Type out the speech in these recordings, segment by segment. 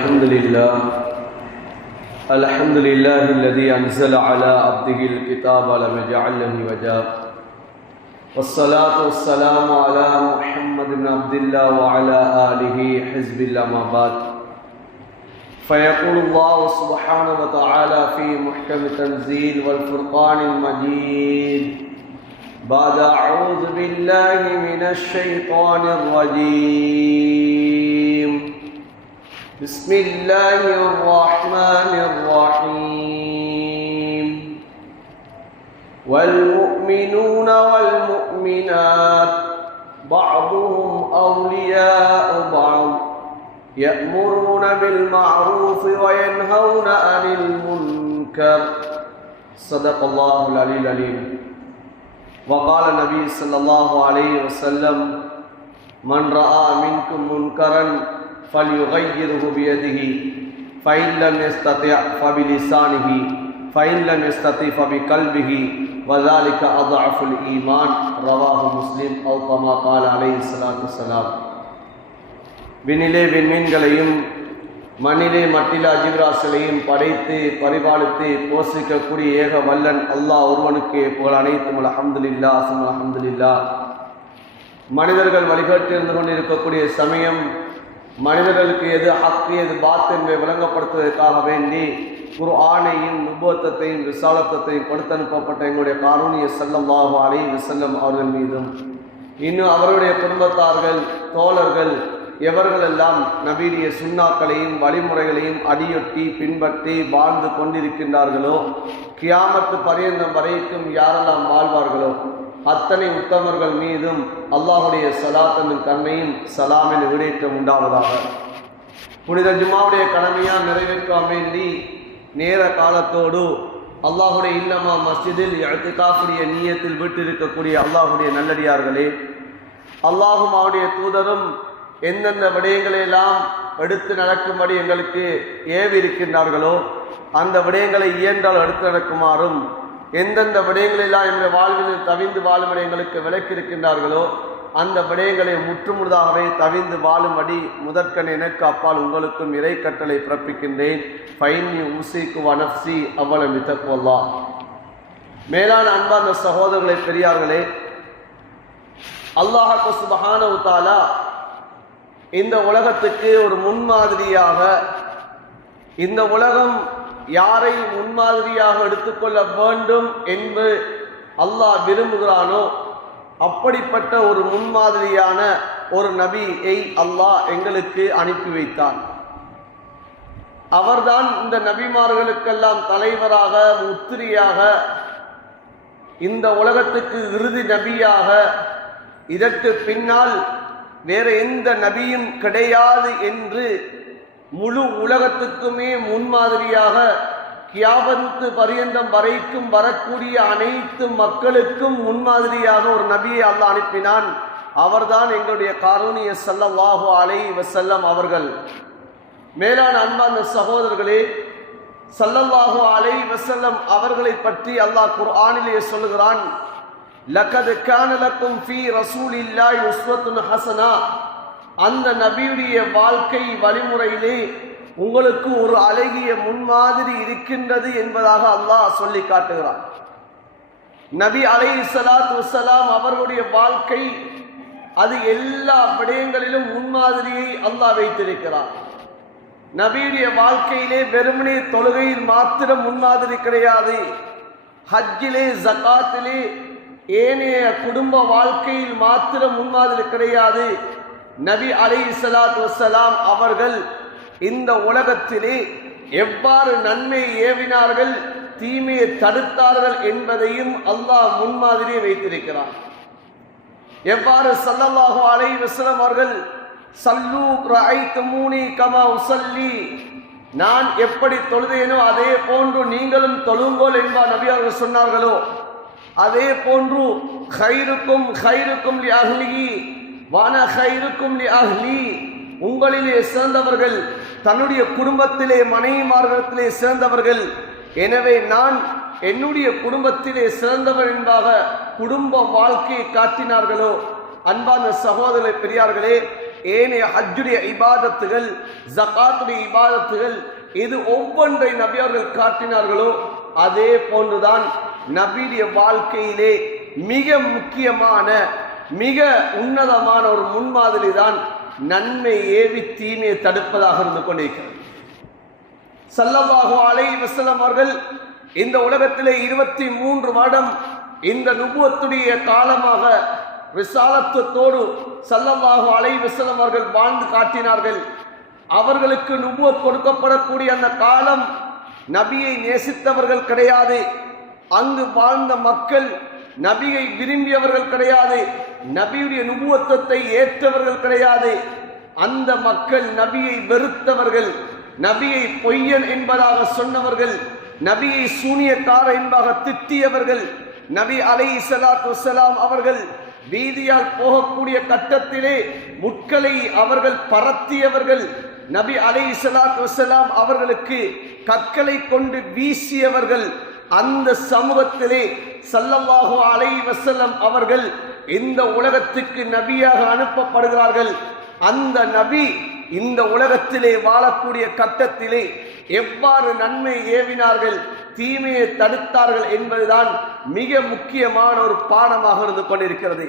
الحمد لله الذي أنزل على عبده الكتاب ولم يجعل له عوجا والصلاة والسلام على محمد بن عبد الله وعلى آله حزب الله ما بعد فيقول الله سبحانه وتعالى في محكم تنزيل والفرقان المجيد بعد أعوذ بالله من الشيطان الرجيم بسم الله الرحمن الرحيم والمؤمنون والمؤمنات بعضهم أولياء بعض يأمرون بالمعروف وينهون عن المنكر صدق الله العلي العليم وقال النبي صلى الله عليه وسلم من رأى منكم منكرا فليغيره بيده فإن لم يستطع فبلسانه فإن لم يستطع فبقلبه وذلك أضعف الإيمان رواه مسلم أو كما قال عليه الصلاة والسلام. விண்ணிலே விண்மீன்களையும் மண்ணிலே மட்டிலா ஜீவராசிகளையும் படைத்து பரிபாலித்து போஷிக்கக்கூடிய ஏக வல்லன் அல்லாஹ் ஒருவனுக்கு புகழ் அனைத்தும் அல்ஹம்துலில்லாஹ் அஸ்ஸலாமு அல்ஹம்துலில்லாஹ். மனிதர்கள் வழிகாட்டி இருந்து கொண்டிருக்கக்கூடிய சமயம் மனிதர்களுக்கு எது ஹக் எது பாத் என்பதை விளங்கப்படுத்துவதற்காக வேண்டி குர்ஆனையும் நுபுவத்தையும் ரிசாலத்தையும் கொடுத்து அனுப்பப்பட்ட எங்களுடைய காரூணிய ஸல்லல்லாஹு அலைஹி வஸல்லம் அவர்கள் மீதும் இன்னும் அவருடைய குடும்பத்தார்கள் தோழர்கள் எவர்களெல்லாம் நபீரிய சுன்னாக்களையும் வழிமுறைகளையும் அடியொட்டி பின்பற்றி வாழ்ந்து கொண்டிருக்கின்றார்களோ கியாமத்து பரியந்தம் வரைக்கும் யாரெல்லாம் வாழ்வார்களோ அத்தனை உத்தமர்கள் மீதும் அல்லாஹுடைய ஸலாத்தின் கருணையும் ஸலாமின் விடேற்றம் உண்டாவதாக. புனித ஜும்மாவுடைய கடமையால் நிறைவேற்ற வேண்டி நேர காலத்தோடு அல்லாஹுடைய இல்லமா மஸ்ஜிதில் இஅ்திகாஃபுடைய நியத்தில் வீட்டிருக்கக்கூடிய அல்லாஹுடைய நல்லடியார்களே, அல்லாஹும் அவருடைய தூதரும் எந்தெந்த விடயங்களையெல்லாம் எடுத்து நடக்கும்படி எங்களுக்கு ஏவி இருக்கின்றார்களோ அந்த விடயங்களை இயன்றால் எடுத்து நடக்குமாறும், எந்தெந்த விடயங்களெல்லாம் எங்கள் வாழ்வில் தவிந்து வாழும்படி எங்களுக்கு விளக்கியிருக்கின்றார்களோ அந்த விடயங்களை முற்றுமுழுதாகவே தவிந்து வாழும்படி முதற்கண் எனக்கு அப்பால் உங்களுக்கும் இறை கட்டளை பிறப்பிக்கின்றேன். ஃபைன்னி ஊசிக்கு வனப்சி அவ்வளவு மிதக்குவல்லா. மேலான அன்பார்ந்த சகோதரர்களை பெரியார்களே, அல்லாஹ் சுப்ஹானஹு வ தஆலா இந்த உலகத்துக்கு ஒரு முன்மாதிரியாக, இந்த உலகம் யாரை முன்மாதிரியாக எடுத்துக்கொள்ள வேண்டும் என்று அல்லாஹ் விரும்புகிறானோ அப்படிப்பட்ட ஒரு முன்மாதிரியான ஒரு நபியை அல்லாஹ் எங்களுக்கு அனுப்பி வைத்தான். அவர்தான் இந்த நபிமார்களுக்கெல்லாம் தலைவராக முத்திரியாக, இந்த உலகத்துக்கு இறுதி நபியாக, இதற்கு பின்னால் வேற எந்த நபியும் கிடையாது என்று முழு உலகத்துக்குமே முன்மாதிரியாக கியாமத்து பரியந்தம் வரைக்கும் வரக்கூடிய அனைத்து மக்களுக்கும் முன்மாதிரியாக ஒரு நபியை அல்லாஹ் அனுப்பினான். அவர்தான் எங்களுடைய காரூணிய ஸல்லல்லாஹு அலைஹி வஸல்லம் அவர்கள். மேலான அன்பார்ந்த சகோதரர்களே, ஸல்லல்லாஹு அலைஹி வஸல்லம் அவர்களை பற்றி அல்லாஹ் குர்ஆனிலே சொல்லுகிறான், லகத் கான லக்கும் ஃபீ ரசூலில்லாஹி உஸ்வத்துன் ஹஸனா. அந்த நபியுடைய வாழ்க்கை வழிமுறையிலே உங்களுக்கு ஒரு அழகிய முன்மாதிரி இருக்கின்றது என்பதாக அல்லாஹ் சொல்லி காட்டுகிறார். நபி அலைஹிஸ்ஸலாத்து வஸ்ஸலாம் அவர்களுடைய வாழ்க்கை அது எல்லா விடயங்களிலும் முன்மாதிரியை அல்லாஹ் வைத்திருக்கிறார். நபியுடைய வாழ்க்கையிலே வெறுமனே தொழுகையில் மாத்திரம் முன்மாதிரி கிடையாது, ஹஜ்ஜிலே ஜகாத்திலே ஏனைய குடும்ப வாழ்க்கையில் மாத்திரம் முன்மாதிரி கிடையாது. நபி அலைஹிஸ்ஸலாத்து வஸ்ஸலாம் அவர்கள் இந்த உலகத்திலே எவ்வாறு நன்மை ஏவினார்கள், தீமையை தடுத்தார்கள் என்பதையும் அல்லாஹ் முன்மாதிரியை வைத்திருக்கிறார். எவ்வாறு ஸல்லல்லாஹு அலைஹி வஸல்லம் அவர்கள் சல்லூ ரஅய்துமூனி கமா உஸல்லி, நான் எப்படி தொழுதேனோ அதே போன்று நீங்களும் தொழுங்கோல் என்பார் நபி அவர்கள் சொன்னார்களோ, அதே போன்று கைருக்கும் கைருக்கும் லி அஹ்லிஹி வான கைருக்கும் லி அஹ்லி, உங்களிலே சேர்ந்தவர்கள் தன்னுடைய குடும்பத்திலே மனைவிமார்களிலே சேர்ந்தவர்கள், எனவே நான் என்னுடைய குடும்பத்திலே சிறந்தவர் என்பதாக குடும்ப வாழ்க்கையை காட்டினார்களோ. அன்பான சகோதர பெரியார்களே, ஏனைய ஹஜ்ஜுடைய இபாதத்துகள், ஜகாத்துடைய இபாதத்துகள், இது ஒவ்வொன்றை நபி அவர்கள் காட்டினார்களோ அதே போன்றுதான் நபியுடைய வாழ்க்கையிலே மிக முக்கியமான மிக உன்னதமான ஒரு முன்மாதிரி தான் நன்மை ஏவி தீமையை தடுப்பதாக இருந்து கொண்டிருக்கிறது. ஸல்லல்லாஹு அலைஹி வஸல்லம் அவர்கள் இந்த உலகத்திலே 23 வருடம் இந்த நுபுவத்துடைய காலமாக ரிசாலத்துவத்தோடு ஸல்லல்லாஹு அலைஹி வஸல்லம் அவர்கள் வாழ்ந்து காட்டினார்கள். அவர்களுக்கு நுபுவத் கொடுக்கப்படக்கூடிய அந்த காலம் நபியை நேசித்தவர்கள் கிடையாது, அங்கு வாழ்ந்த மக்கள் நபியை விரும்பியவர்கள் கிடையாது, நபியுடைய நுபுவத்தத்தை ஏற்றவர்கள் கிடையாது. அந்த மக்கள் நபியை வெறுத்தவர்கள், நபியை பொய்யன் என்பதாக சொன்னவர்கள், நபியை சூனியக்காரர் என்பதாக திட்டியவர்கள். நபி அலைஹிஸ்ஸலாத்து வஸ்ஸலாம் அவர்கள் வீதியால் போகக்கூடிய கட்டத்திலே முட்களை அவர்கள் பரத்தியவர்கள். நபி அலைஹிஸ்ஸலாத்து வஸ்ஸலாம் அவர்களுக்கு கற்களை கொண்டு வீசியவர்கள். அந்த சமூகத்திலே ஸல்லல்லாஹு அலைஹி வஸல்லம் அவர்கள் இந்த உலகத்துக்கு நபியாக அனுப்பப்படுகிறார்கள். அந்த நபி இந்த உலகத்திலே வாழக்கூடிய கட்டத்திலே எவ்வாறு நன்மை ஏவினார்கள், தீமையை தடுத்தார்கள் என்பதுதான் மிக முக்கியமான ஒரு பாடமாக இருந்து கொண்டிருக்கிறது.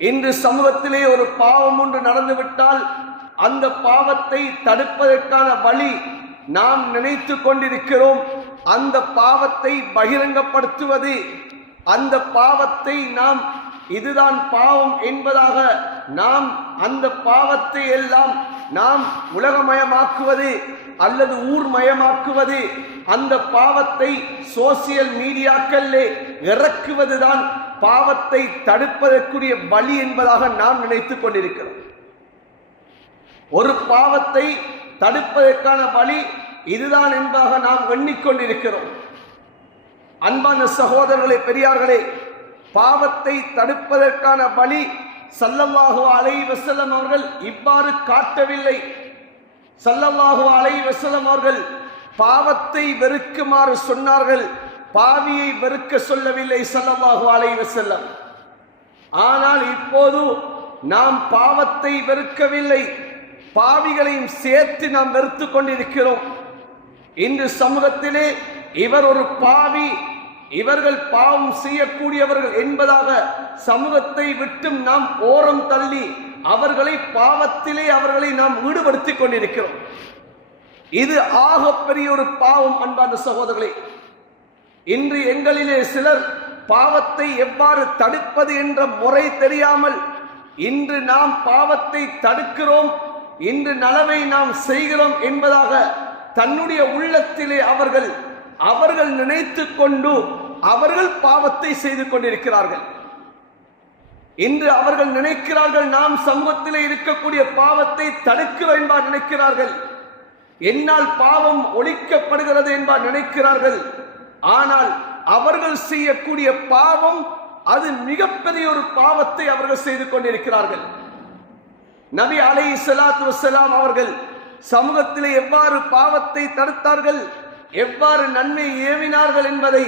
இன்று சமூகத்திலே ஒரு பாவம் ஒன்று நடந்துவிட்டால் அந்த பாவத்தை தடுப்பதற்கான வழி நாம் நினைத்து கொண்டிருக்கிறோம். அந்த பாவத்தை பகிரங்கப்படுத்துவது, அந்த பாவத்தை நாம் இதுதான் பாவம் என்பதாக நாம் அந்த பாவத்தை எல்லாம் நாம் உலகமயமாக்குவது அல்லது ஊர்மயமாக்குவது, அந்த பாவத்தை சோசியல் மீடியாக்களிலே இறக்குவதுதான் பாவத்தை தடுப்பதற்குரிய வழி என்பதாக நாம் நினைத்துக் கொண்டிருக்கிறோம். ஒரு பாவத்தை தடுப்பதற்கான வழி இதுதான் என்பதாக நாம் எண்ணிக்கொண்டிருக்கிறோம். அன்பான சகோதரர்களே, பெரியார்களே, பாவத்தை தடுப்பதற்கான வழி ஸல்லல்லாஹு அலைஹி வஸல்லம் அவர்கள் இவ்வாறு காட்டவில்லை. ஸல்லல்லாஹு அலைஹி வஸல்லம் அவர்கள் பாவத்தை வெறுக்குமாறு சொன்னார்கள், பாவியை வெறுக்க சொல்லவில்லை ஸல்லல்லாஹு அலைஹி வஸல்லம். ஆனால் இப்போது நாம் பாவத்தை வெறுக்கவில்லை, பாவிகளையும் சேர்த்து நாம் வெறுத்து கொண்டிருக்கிறோம். இன்று சமூகத்திலே இவர் ஒரு பாவி, இவர்கள் பாவம் செய்யக்கூடியவர்கள் என்பதாக சமூகத்தை விட்டும் நாம் ஓரம் தள்ளி அவர்களை பாவத்திலே அவர்களை நாம் ஈடுபடுத்திக் கொண்டிருக்கிறோம். இது ஆகப்பெரிய ஒரு பாவம். அன்பான சகோதரர்களே, இன்று எங்களிலே சிலர் பாவத்தை எவ்வாறு தடுப்பது என்ற முறை தெரியாமல் இன்று நாம் பாவத்தை தடுக்கிறோம், இன்று நலவை நாம் செய்கிறோம் என்பதாக தன்னுடைய உள்ளத்திலே அவர்கள் நினைத்து கொண்டு அவர்கள் பாவத்தை செய்து கொண்டிருக்கிறார்கள். இன்று அவர்கள் நினைக்கிறார்கள் நாம் சமூகத்திலே இருக்கக்கூடிய பாவத்தை தடுக்கிறோம் என்பார் நினைக்கிறார்கள், என்னால் பாவம் ஒழிக்கப்படுகிறது என்பார் நினைக்கிறார்கள். ஆனால் அவர்கள் செய்யக்கூடிய பாவம் அது மிகப்பெரிய ஒரு பாவத்தை அவர்கள் செய்து கொண்டிருக்கிறார்கள். நபி அலைஹிஸ்ஸலாத்து வஸ்ஸலாம் அவர்கள் சமூகத்திலே எவ்வாறு பாவத்தை தடுத்தார்கள், எவ்வாறு நன்மை ஏவினார்கள் என்பதை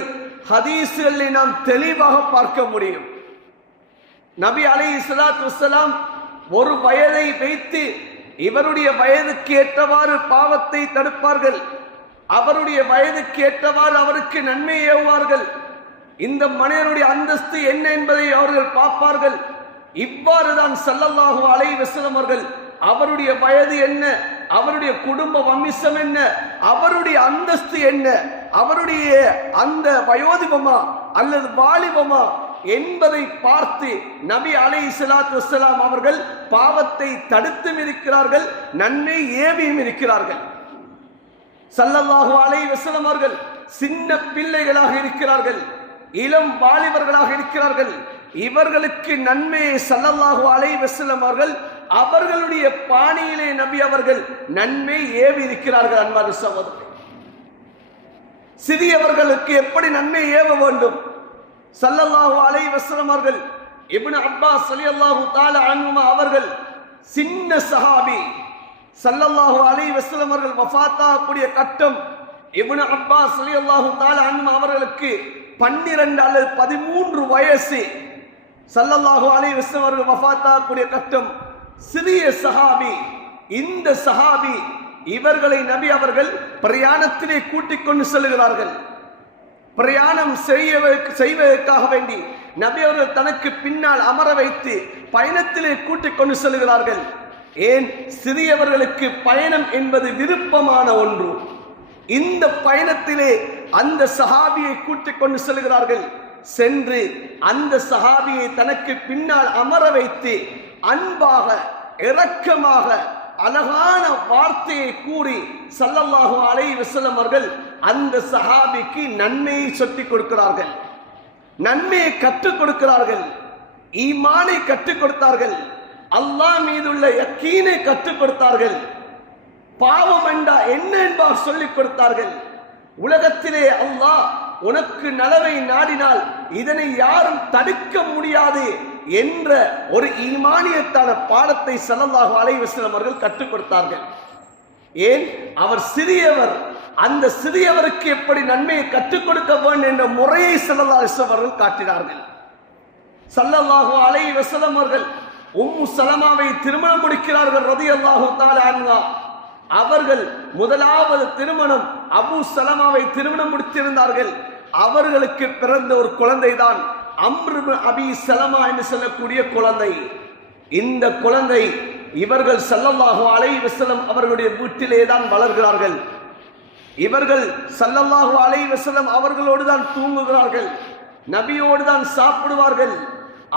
ஹதீஸ்களிலே நாம் தெளிவாக பார்க்க முடியும். நபி அலைஹிஸ்ஸலாத்து வஸ்ஸலாம் ஒரு வயதை வைத்து இவருடைய வயதுக்கு ஏற்றவாறு பாவத்தை தடுப்பார்கள், அவருடைய வயதுக்கு ஏற்றவாறு அவருக்கு நன்மை ஏவுவார்கள். இந்த மனிதனுடைய அந்தஸ்து என்ன என்பதை அவர்கள் பார்ப்பார்கள். இவ்வாறுதான் ஸல்லல்லாஹு அலைஹி வஸல்லம் அவர்கள் அவருடைய வயது என்ன, அவருடைய குடும்ப வம்சம் என்ன, அவருடைய அந்தஸ்து என்ன, அவருடைய அந்த வயோதிபமா அல்லது வாலிபமா என்பதை பார்த்து நபி அலைஹிஸ்ஸலாத்து வஸ்ஸலாம் அவர்கள் பாவத்தை தடுத்தும் இருக்கிறார்கள், நன்மை ஏவியும் இருக்கிறார்கள். ஸல்லல்லாஹு அலைஹி வஸல்லம் அவர்கள் சின்ன பிள்ளைகளாக இருக்கிறார்கள், இளம் வாலிபர்களாக இருக்கிறார்கள். இவர்களுக்கு நன்மையை ஸல்லல்லாஹு அலைஹி வஸல்லம் அவர்கள் அவர்களுடைய பாணியிலே நபி அவர்கள் நன்மை ஏவி இருக்கிறார்கள். அன்பான சகோதரர்களே, சிறியவர்களுக்கு எப்படி நன்மை ஏவ வேண்டும்? ஸல்லல்லாஹு அலைஹி வஸல்லம் அவர்கள் இப்னு அப்பாஸ் ரலியல்லாஹு தஆலா அன்ஹுமா அவர்கள் சின்ன சஹாபி, ஸல்லல்லாஹு அலைஹி வஸல்லம் அவர்கள் வஃபாத்தாகக்கூடிய கட்டம் இப்னு அப்பாஸ் ரலியல்லாஹு தஆலா அன்ஹுமா அவர்களுக்கு 12 அல்லது 13 வயசு. ஸல்லல்லாஹு அலைஹி வஸல்லம் அவர்கள் வஃபாத்தாகக்கூடிய கட்டம் சிறிய சஹாபி. இந்த சஹாபி இவர்களை நபி அவர்கள் பிரயாணத்திலே கூட்டிக் கொண்டு செல்கிறார்கள். பிரயாணம் செய்வதற்காக வேண்டி நபி அவர்கள் தனக்கு பின்னால் அமர வைத்து பயணத்திலே கூட்டிக் கொண்டு செல்கிறார்கள். ஏன்? சிறியவர்களுக்கு பயணம் என்பது விருப்பமான ஒன்று. இந்த பயணத்திலே அந்த சஹாபியை கூட்டிக் கொண்டு செல்கிறார்கள். சென்று அந்த சஹாபியை தனக்கு பின்னால் அமர வைத்து அன்பாக இரக்கமாக அழகான வார்த்தையை கூறி ஸல்லல்லாஹு அலைஹி வஸல்லம் அவர்கள் அந்த சஹாபிக்கு நன்மையை சொல்லிக் கொடுக்கிறார்கள், நன்மையை கற்றுக் கொடுக்கிறார்கள், ஈமானை கற்றுக் கொடுத்தார்கள், அல்லாஹ் மீதுள்ள யக்கீனை கற்றுக் கொடுத்தார்கள், பாவம் என்றா என்ன என்பார் சொல்லிக் கொடுத்தார்கள். உலகத்திலே அல்லாஹ் உனக்கு நலவை நாடினால் இதனை யாரும் தடுக்க முடியாது என்ற ஒரு ஈமானியத்தான பாடத்தை ஸல்லல்லாஹு அலைஹி வஸல்லம் அவர்கள் கற்றுக் கொடுத்தார்கள். ஏன்? அவர் சிறியவர். அந்த சிறியவருக்கு எப்படி நன்மையை கற்றுக் கொடுக்க வேண்டும் என்ற முறையை ஸல்லல்லாஹு அலைஹி வஸல்லம் அவர்கள் காட்டினார்கள். ஸல்லல்லாஹு அலைஹி வஸல்லம் அவர்கள் உம்மு சலமாவை திருமணம் முடிக்கிறார்கள் ரலியல்லாஹு தஆலா அன்ஹா. அவர்கள் முதலாவது திருமணம் அபூ சலமாவை திருமணம் முடித்திருந்தார்கள். அவர்களுக்கு பிறந்த ஒரு குழந்தை தான் அம்ர் இப்னு அபீ சலமா என்று சொல்லக்கூடிய குழந்தை. இந்த குழந்தை இவர்கள் ஸல்லல்லாஹு அலைஹி வஸல்லம் அவர்களுடைய வீட்டிலே தான் வளர்கிறார்கள். இவர்கள் ஸல்லல்லாஹு அலைஹி வஸல்லம் அவர்களோடு தான் தூங்குகிறார்கள், நபியோடு தான் சாப்பிடுவார்கள்.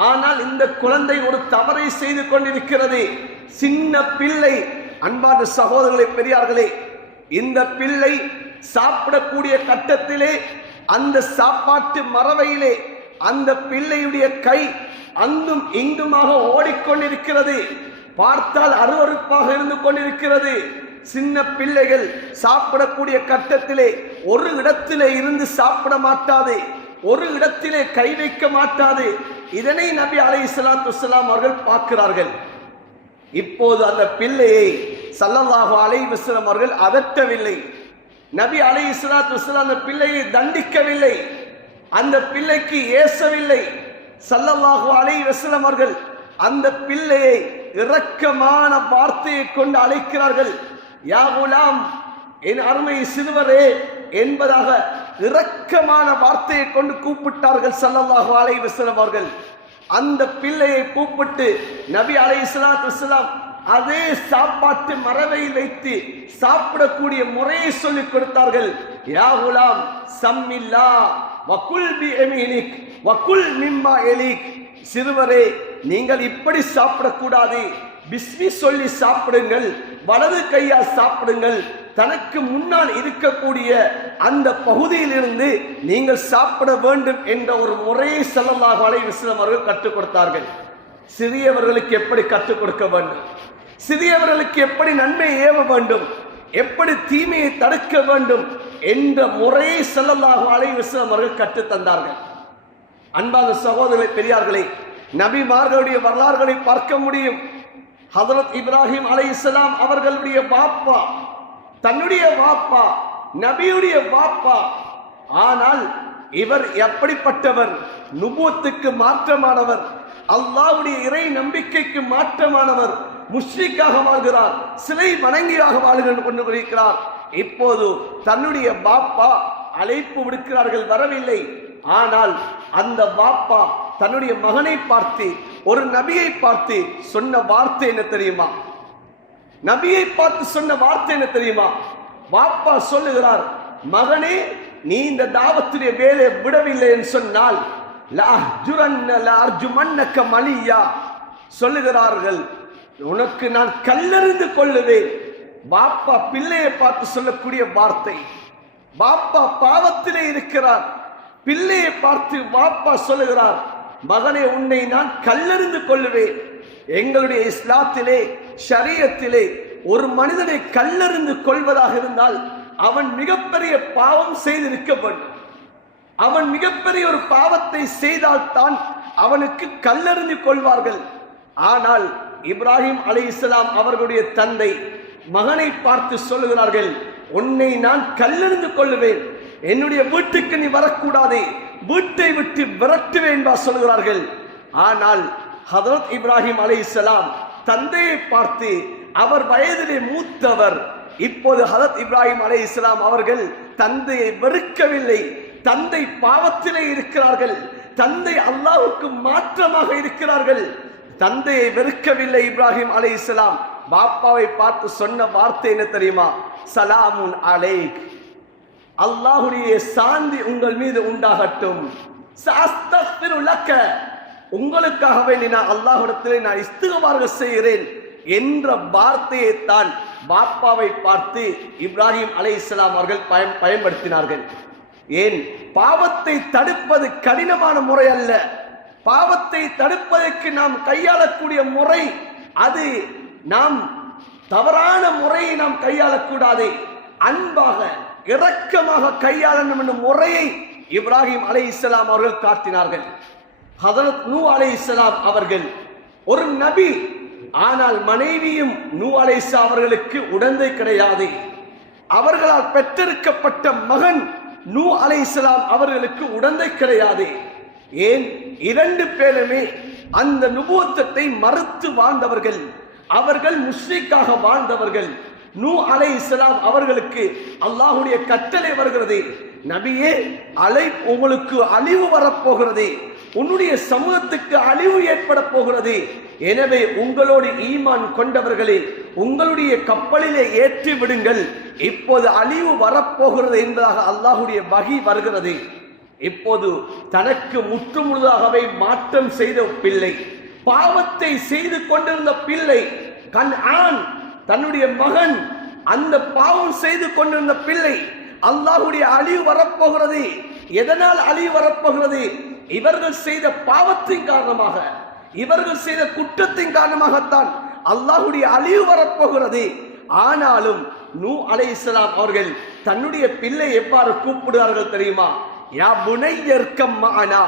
ஆனால் இந்த குழந்தை ஒரு தவறை செய்து கொண்டிருக்கிறது. சின்ன பிள்ளை. அன்பான சகோதரர்களே, பெரியார்களே, இந்த பிள்ளை சாப்பிடக்கூடிய கட்டத்திலே அந்த சாப்பாட்டு மறவையிலே அந்த பிள்ளையுடைய கை அங்கும் இங்குமாக ஓடிக்கொண்டிருக்கிறது. பார்த்தால் அருவருப்பாக இருந்து கொண்டிருக்கிறது. சின்ன பிள்ளைகள் சாப்பிடக்கூடிய கட்டத்திலே ஒரு இடத்திலே இருந்து சாப்பிட மாட்டாது, ஒரு இடத்திலே கை வைக்க மாட்டாது. இதனை நபி அலைஹிஸ்ஸலாத்து வஸ்ஸலாம் அவர்கள் பார்க்கிறார்கள். இப்போது அந்த பிள்ளையை ஸல்லல்லாஹு அலைஹி வஸல்லம் அவர்கள் அதட்டவில்லை. நபி அலைஹிஸ்ஸலாத்து வஸ்ஸலாம் அந்த பிள்ளையை தண்டிக்கவில்லை, அந்த பிள்ளைக்கு ஏசவில்லை. ஸல்லல்லாஹு அலைஹி வஸல்லம் அவர்கள் அந்த பிள்ளையை இரக்கமான வார்த்தையை கொண்டு அழைக்கிறார்கள். யா குலாம், என் அருமை சிறுவரே என்பதாக இரக்கமான வார்த்தையை கொண்டு கூப்பிட்டார்கள் ஸல்லல்லாஹு அலைஹி வஸல்லம் அவர்கள். அந்த பிள்ளையை கூப்பிட்டு நபி அலைஹிஸ்ஸலாத்து வஸ்ஸலாம் அதே சாப்பாட்டு மரவை வைத்து சாப்பிடக்கூடிய முறையை சொல்லிக் கொடுத்தார்கள். யா குலாம் சம்மில்லா வகுல் பி யமீனிக் வகுல் மிம்மா எலிக். சிறுவரே, நீங்கள் இப்படி சாப்பிடக்கூடாது, பிஸ்மி சொல்லி சாப்பிடுங்கள், வலது கையா சாப்பிடுங்கள். தனக்கு முன்னால் இருக்கக்கூடிய அந்த பகுதியிலிருந்து நீங்கள் சாப்பிட வேண்டும் என்ற ஒரு முறையை ஸல்லல்லாஹு அலைஹி வஸல்லம் அவர்கள் கற்றுக் கொடுத்தார்கள். சிறியவர்களுக்கு எப்படி கற்றுக் கொடுக்க வேண்டும், சிறியவர்களுக்கு எப்படி நன்மை ஏவ வேண்டும், எப்படி தீமையை தடுக்க வேண்டும் என்ற முறையை ஸல்லல்லாஹு அலைஹி வஸல்லம் அவர்கள் கற்றுத் தந்தார்கள். அன்பான சகோதரர்களே, பெரியார்களே, நபிமார்களுடைய வரலாறுகளை பார்க்க முடியும். ஹஜ்ரத் இப்ராஹிம் அலைஹிஸ்ஸலாம் அவர்களுடைய பாப்பா, தன்னுடைய பாப்பா, நபியுடைய பாப்பா. ஆனால் இவர் எப்படிப்பட்டவர்? நுபுவத்துக்கு மாற்றமானவர், அல்லாஹ்வுடைய இறை நம்பிக்கைக்கு மாற்றமானவர், முஷ்ரிக்காக வாழ்கிறார், சிலை வணங்கியாக வாழ்ந்து கொண்டிருக்கிறார். இப்போது தன்னுடைய பாப்பா அழைப்பு விடுக்கிறார்கள், வரவில்லை. ஆனால் அந்த பாப்பா தன்னுடைய மகனை பார்த்து, ஒரு நபியை பார்த்து சொன்ன வார்த்தை என்ன தெரியுமா? நபியை பார்த்து சொன்ன வார்த்தை என்ன தெரியுமா? பாப்பா சொல்லுகிறார், மகனே, நீ இந்த தாவத்துடைய வேலையை விடவில்லை என்று சொன்னால் மலியா சொல்லுகிறார்கள், உனக்கு நான் கல்லெறிந்து கொள்ளுவேன். பாப்பா பிள்ளையை பார்த்து சொல்லக்கூடிய வார்த்தை. பாப்பா பாவத்திலே இருக்கிறார், பிள்ளையை பார்த்து பாப்பா சொல்லுகிறார், மகனே, உன்னை நான் கல்லெறிந்து கொள்ளுவேன். எங்களுடைய இஸ்லாத்திலே, ஷரியத்திலே ஒரு மனிதனை கல்லெறிந்து கொள்வதாக இருந்தால் அவன் மிகப்பெரிய பாவம் செய்திருக்க வேண்டும். அவன் மிகப்பெரிய ஒரு பாவத்தை செய்தால்தான் அவனுக்கு கல்லெறிந்து கொள்வார்கள். ஆனால் இப்ராஹிம் அலைஹிஸ்ஸலாம் அவர்களுடைய தந்தை மகனை பார்த்து சொல்லுகிறார்கள், உன்னை நான் கல்லெறிந்து கொள்ளுவேன், என்னுடைய வீட்டுக்கு நீ வரக்கூடாது, வீட்டை விட்டு விரட்டுவேன் என்பா சொல்கிறார்கள். ஆனால் ஹஜ்ரத் இப்ராஹிம் அலைஹிஸ்ஸலாம் தந்தையை பார்த்து, அவர் வயதிலே மூத்தவர். இப்போது ஹதரத் இப்ராஹிம் அலைஹிஸ்ஸலாம் அவர்கள் தந்தையை வெறுக்கவில்லை. தந்தை பாவத்திலே இருக்கிறார்கள், தந்தை அல்லாஹ்வுக்கு மாற்றமாக இருக்கிறார்கள். தந்தையை வெறுக்கவில்லை இப்ராஹிம் அலைஹிஸ்ஸலாம். பாப்பாவை பார்த்து சொன்ன வார்த்தை என்ன தெரியுமா? சலாமுன் அலைக், அல்லாஹ்வுடைய சாந்தி உங்கள் மீது உண்டாகட்டும். சஅஸ்தக்ஃபிரு லக்க, உங்களுக்காக வேண்டி நான் அல்லாஹ்விடத்திலே நான் இஸ்திக்பார் செய்கிறேன் என்ற வார்த்தையை தான் பாப்பாவை பார்த்து இப்ராஹிம் அலைஹிஸ்ஸலாம் அவர்கள் பயன்படுத்தினார்கள். ஏன்? பாவத்தை தடுப்பது கடினமான முறை அல்ல. பாவத்தை தடுப்பதற்கு நாம் கையாளக்கூடிய முறை அது நாம் தவறான முறையை நாம் கையாளக்கூடாது. அன்பாக இரக்கமாக கையாளணும் என்ற முறையை இப்ராஹிம் அலைஹிஸ்ஸலாம் அவர்கள் காட்டினார்கள். ஹதரத் நூ அலைஹிஸ்ஸலாம் அவர்கள் ஒரு நபி, ஆனால் மனைவியும் நூ அலைஹிஸ்ஸலாம் அவர்களுக்கு உடந்தை கிடையாது. அவர்களால் பெற்றெடுக்கப்பட்ட மகன் நூ அலைஹிஸ்ஸலாம் அவர்களுக்கு உடந்தை கிடையாது. ஏன்? இரண்டு பேருமே அந்த நுபுவத்தை மறுத்து வாழ்ந்தவர்கள். அவர்கள் முஸ்லிக்காக வாழ்ந்தவர்கள். நூ அலைஹிஸ்ஸலாம் அவர்களுக்கு அல்லாஹ்வுடைய கட்டளை வருகிறது, நபியே, உங்களுக்கு அழிவு வரப்போகிறது, உன்னுடைய சமூகத்துக்கு அழிவு ஏற்பட போகிறது. எனவே உங்களோடு ஈமான் கொண்டவர்களே உங்களுடைய கப்பலிலே ஏற்றி விடுங்கள், இப்போது அழிவு வரப்போகிறது என்பதாக அல்லாஹ்வுடைய வஹி வருகிறது. இப்போது தனக்கு முற்றுமுழுதாகவே மாற்றம் செய்த பிள்ளை, பாவத்தை செய்து கொண்டிருந்த பிள்ளை கன்ஆன், தன்னுடைய மகன், அந்த பாவம் செய்து கொண்டிருந்த பிள்ளை, அல்லாஹ்வுடைய அழிவு வரப்போகிறது. எதனால் அழிவு வரப்போகிறது? இவர்கள் செய்த பாவத்தின் காரணமாக, இவர்கள் செய்த குற்றத்தின் காரணமாகத்தான் அல்லாஹ்வுடைய அழிவு வரப்போகிறது. ஆனாலும் நூ அலைஹிஸ்ஸலாம் அவர்கள் தன்னுடைய பிள்ளை எவ்வாறு கூப்பிடுவார்கள் தெரியுமா? யா புனையர்க்கம் மஅனா,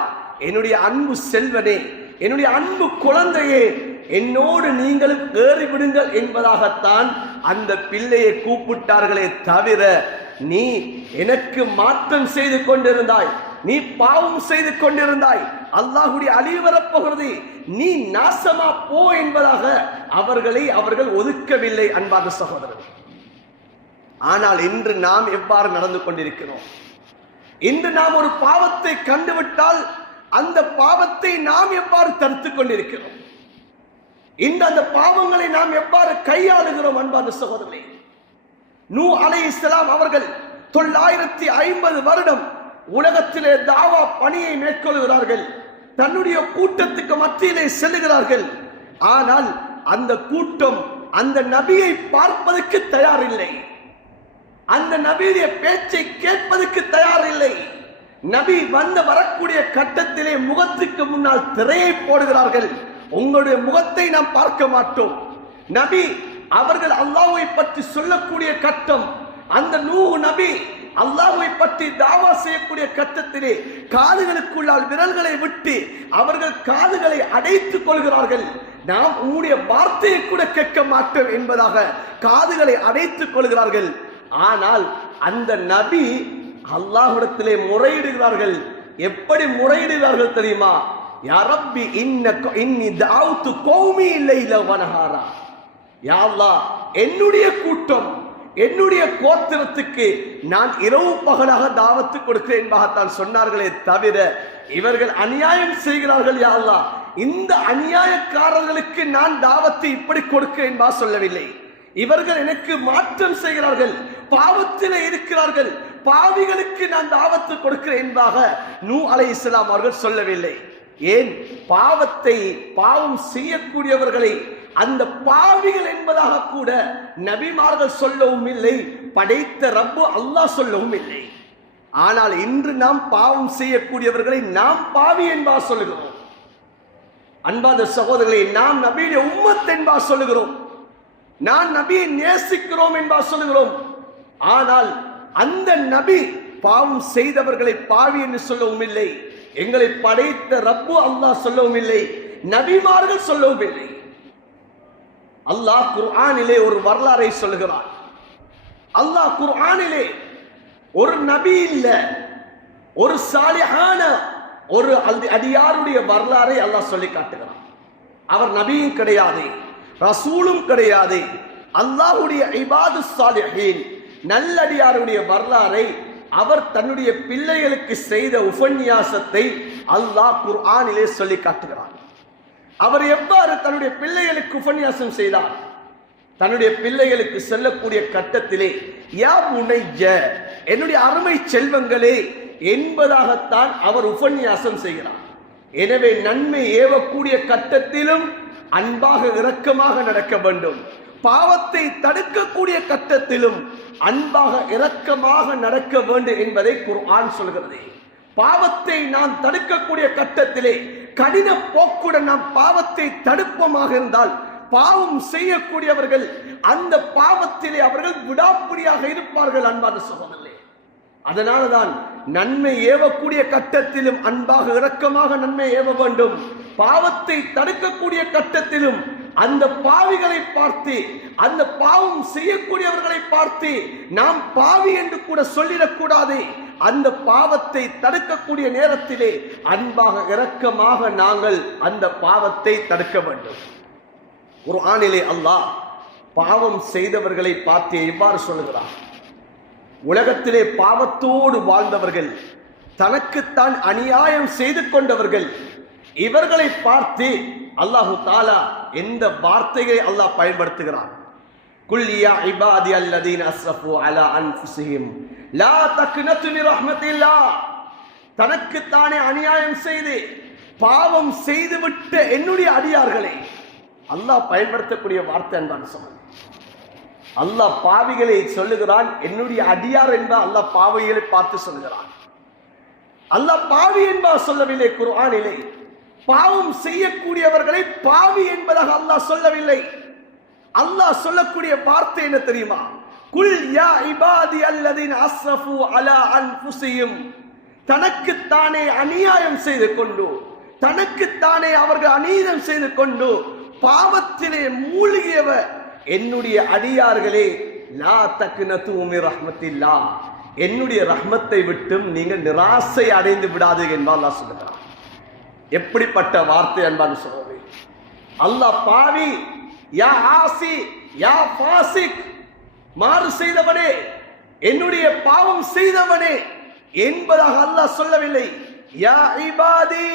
என்னுடைய அன்பு செல்வனே, என்னுடைய அன்பு குழந்தையே, என்னோடு நீங்களும் ஏறிவிடுங்கள் என்பதாகத்தான் அந்த பிள்ளையை கூப்பிட்டார்களே தவிர, நீ எனக்கு மாற்றம் செய்து கொண்டிருந்தாய், நீ பாவம் செய்து கொண்டிருந்தாய், அல்லாஹ்வுடைய அழிவு வரப்போகிறது, நீ நாசமா போ என்பதாக அவர்கள் ஒதுக்கவில்லை. அன்பார்ந்த சகோதரர், ஆனால் இன்று நாம் எவ்வாறு நடந்து கொண்டிருக்கிறோம்? இன்று நாம் ஒரு பாவத்தை கண்டுவிட்டால் அந்த பாவத்தை நாம் எவ்வாறு தடுத்துக் கொண்டிருக்கிறோம்? இந்த அந்த பாவங்களை நாம் எவ்வாறு கையாளுகிறோம்? அன்பார்ந்த சகோதரர்களே, நூ அலைஹிஸ்ஸலாம் அவர்கள் 950 வருடம் உலகத்திலே தாவா பணியை மேற்கொள்கிறார்கள். தன்னுடைய கூட்டத்துக்கு மத்தியிலே செல்லுகிறார்கள். ஆனால் அந்த கூட்டம் அந்த நபியை பார்ப்பதற்கு தயாரில்லை, அந்த நபியுடைய பேச்சை கேட்பதற்கு தயாரில்லை. நபி வரக்கூடிய கட்டத்திலே முகத்துக்கு முன்னால் திரையை போடுகிறார்கள். உங்களுடைய முகத்தை நாம் பார்க்க மாட்டோம். நபி அவர்கள் அல்லாஹ்வை பற்றி சொல்லக்கூடிய கட்டம், அந்த நூஹ் நபி அல்லாஹ்வை பற்றி தாவா செய்யக்கூடிய கட்டத்திலே காதுகளுக்குள்ளால் விரல்களை விட்டு அவர்கள் காதுகளை அடைத்துக் கொள்கிறார்கள். நாம் உங்களுடைய வார்த்தையை கூட கேட்க மாட்டோம் என்பதாக காதுகளை அடைத்துக் கொள்கிறார்கள். ஆனால் அந்த நபி அல்லாஹ்விடத்திலே முறையிடுகிறார்கள். எப்படி முறையிடுகிறார்கள் தெரியுமா? யா ரப்பி இன்னி தஅவுது கௌமி லைல வனஹாரா, யா அல்லாஹ், என்னுடைய கூட்டம், என்னுடைய கோத்திரத்துக்கு நான் இரவு பகலாக தாவத்து கொடுக்கிறேன் என்பதாகத்தான் சொன்னார்களே தவிர, இவர்கள் அநியாயம் செய்கிறார்கள், யா அல்லாஹ், இந்த அநியாயக்காரர்களுக்கு நான் தாவத்தை இப்படி கொடுக்கிறேன் என்பா சொல்லவில்லை. இவர்கள் எனக்கு மாற்றம் செய்கிறார்கள், பாவத்தில் இருக்கிறார்கள், பாவிகளுக்கு நான் தாவத்து கொடுக்கிறேன் என்பதாக நூ அலைஹிஸ்ஸலாம் அவர்கள் சொல்லவில்லை. ஏன்? பாவம் செய்யக்கூடியவர்களை அந்த பாவிகள் என்பதாக கூட நபிமார்கள் சொல்லவும் இல்லை, படைத்த ரப்பு அல்லாஹ் சொல்லவும் இல்லை. ஆனால் இன்று நாம் பாவம் செய்யக்கூடியவர்களை நாம் பாவி என்பா சொல்லுகிறோம். அன்பாத சகோதரர்களை, நாம் நபியுடைய உம்மத் என்பா சொல்லுகிறோம், நான் நபியை நேசிக்கிறோம் என்பா சொல்லுகிறோம். ஆனால் அந்த நபி பாவம் செய்தவர்களை பாவி என்று சொல்லவும் இல்லை, எங்களை படைத்த ரப்பு அல்லாஹ் சொல்லவும் இல்லை, நபிமார்கள் சொல்லவும் இல்லை. அல்லாஹ் குர்ஆனிலே ஒரு வரலாறை சொல்லுகிறார். அல்லாஹ் குர்ஆனிலே ஒரு நபி இல்ல, ஒரு சாலிஹான ஒரு அடியாருடைய வரலாறை அல்லாஹ் சொல்லி காட்டுகிறார். அவர் நபியும் கிடையாது, ரசூலும் கிடையாது. அல்லாஹ்வுடைய இபாது சாலிஹீன் நல்லடியாருடைய வரலாறை அவர் தன்னுடைய பிள்ளைகளுக்கு செய்த உபன்யாசத்தை அல்லாஹ் குர்ஆனிலே சொல்லி காட்டுகிறார். அவர் எவ்வாறு தன்னுடைய பிள்ளைகளுக்கு உபன்யாசம் செய்தார்? தன்னுடைய பிள்ளைகளுக்கு சொல்லக்கூடிய கட்டத்திலே யா புனைய, என்னுடைய அருமை செல்வங்களே என்பதாகத்தான் அவர் உபன்யாசம் செய்கிறார். எனவே நன்மை ஏவக்கூடிய கட்டத்திலும் அன்பாக இரக்கமாக நடக்க வேண்டும். பாவத்தை தடுக்கக்கூடிய கட்டத்திலும் அன்பாக இரக்கமாக நடக்க வேண்டும் என்பதை குர்ஆன் சொல்கிறது. பாவத்தை நாம் தடுக்கக்கூடிய கட்டத்திலே கடின போக்குடன் நாம் பாவத்தை தடுப்பமாக இருந்தால் பாவம் செய்யக்கூடியவர்கள் அந்த பாவத்திலே அவர்கள் விடாப்பிடியாக இருப்பார்கள். அன்பான சகோதரர்களே, அதனாலதான் நன்மை ஏவக்கூடிய கட்டத்திலும் அன்பாக இரக்கமாக நன்மை ஏவ வேண்டும். பாவத்தை தடுக்கக்கூடிய கட்டத்திலும் அந்த பாவிகளை பார்த்து, அந்த பாவம் செய்யக்கூடியவர்களை பார்த்து நாம் பாவி என்று கூட சொல்லிடக்கூடாது. அந்த பாவத்தை தடுக்கக்கூடிய நேரத்திலே அன்பாக இரக்கமாக நாங்கள் அந்த பாவத்தை தடுக்க வேண்டும். குர்ஆனிலே அல்லாஹ் பாவம் செய்தவர்களை பார்த்து எவ்வாறு சொல்லுகிறார்? உலகத்திலே பாவத்தோடு வாழ்ந்தவர்கள், தனக்குத்தான் அநியாயம் செய்து கொண்டவர்கள், இவர்களை பார்த்து அல்லாஹு தாலா எந்த வார்த்தையை அல்லாஹ் பயன்படுத்துகிறார்? குல் யா இபாதி அல்லதீன அஸ்ரஃபு அலா அன்ஃபுஸிஹிம் லா தக்னது மின் ரஹ்மத்தில்லாஹ். தனக்குத்தானே அநியாயம் செய்து பாவம் செய்துவிட்ட என்னுடைய அடியார்களே, அல்லாஹ் பயன்படுத்தக்கூடிய வார்த்தை அன்பான சொன்னான். அல்லாஹ் பாவிகளை சொல்லுகிறான், என்னுடைய அடியார் என்பார். அல்லாஹ் பாவிகளை பார்த்து சொல்லுகிறான். அல்லாஹ் பாவி என்பார் சொல்லவில்லை. குர்ஆனிலே பாவம் செய்யக்கூடியவர்களை பாவி என்பதாக அல்லாஹ் சொல்லவில்லை. அல்லாஹ் சொல்லக்கூடிய வார்த்தை என்ன தெரியுமா? குல் யா இபாதி அல்லதீன அஸ்ரஃபு அலா அன்ஃபுஸிஹிம். தனக்குத்தானே அநியாயம் செய்து கொண்டு, தனக்குத்தானே அவர்கள் அநீதம் செய்து கொண்டு பாவத்திலே மூழ்கியவ என்னுடைய அடியார்களே, லா தக்னது மின் ரஹ்மத்தில்லாஹ், என்னுடைய ரஹ்மத்தை விட்டும் நீங்கள் நிராசை அடைந்து விடாதீர்கள் என்று அல்லாஹ் சொல்கிறார். எப்படிப்பட்ட வார்த்தை அன்பான சகோதரரே! அல்லாஹ் பாவி, யா ஆசி, யா ஃபாசிக், மாறு செய்தவனே, என்னுடைய பாவம் செய்தவனே என்பதாக அல்லாஹ் சொல்லவில்லை. யா இபாதி,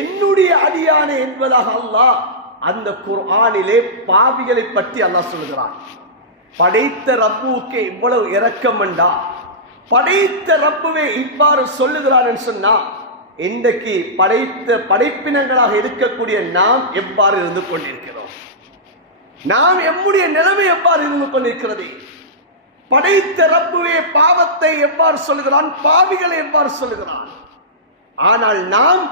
என்னுடைய அடியானே என்பதாக அல்லாஹ் அந்த குர்ஆனிலே பாவிகளை பற்றி அல்லாஹ் சொல்கிறான். படைத்த ரப்புவுக்கு இவ்வளவு இரக்கம் வேண்டா, படைத்த ரப்புவே இவ்வாறு சொல்லுகிறான் என்று சொன்னா, இன்றைக்கு படைத்த படைப்பினங்களாக இருக்கக்கூடிய நாம் எவ்வாறு இருந்து கொண்டிருக்கிறோம்? நாம் எம்முடைய நிலைமை எவ்வாறு இருந்து கொண்டிருக்கிறது? படைத்த ரப்புவே பாவத்தை எவ்வாறு சொல்லுகிறான், பாவிகளை எவ்வாறு சொல்லுகிறான்? ஆனால் நாம்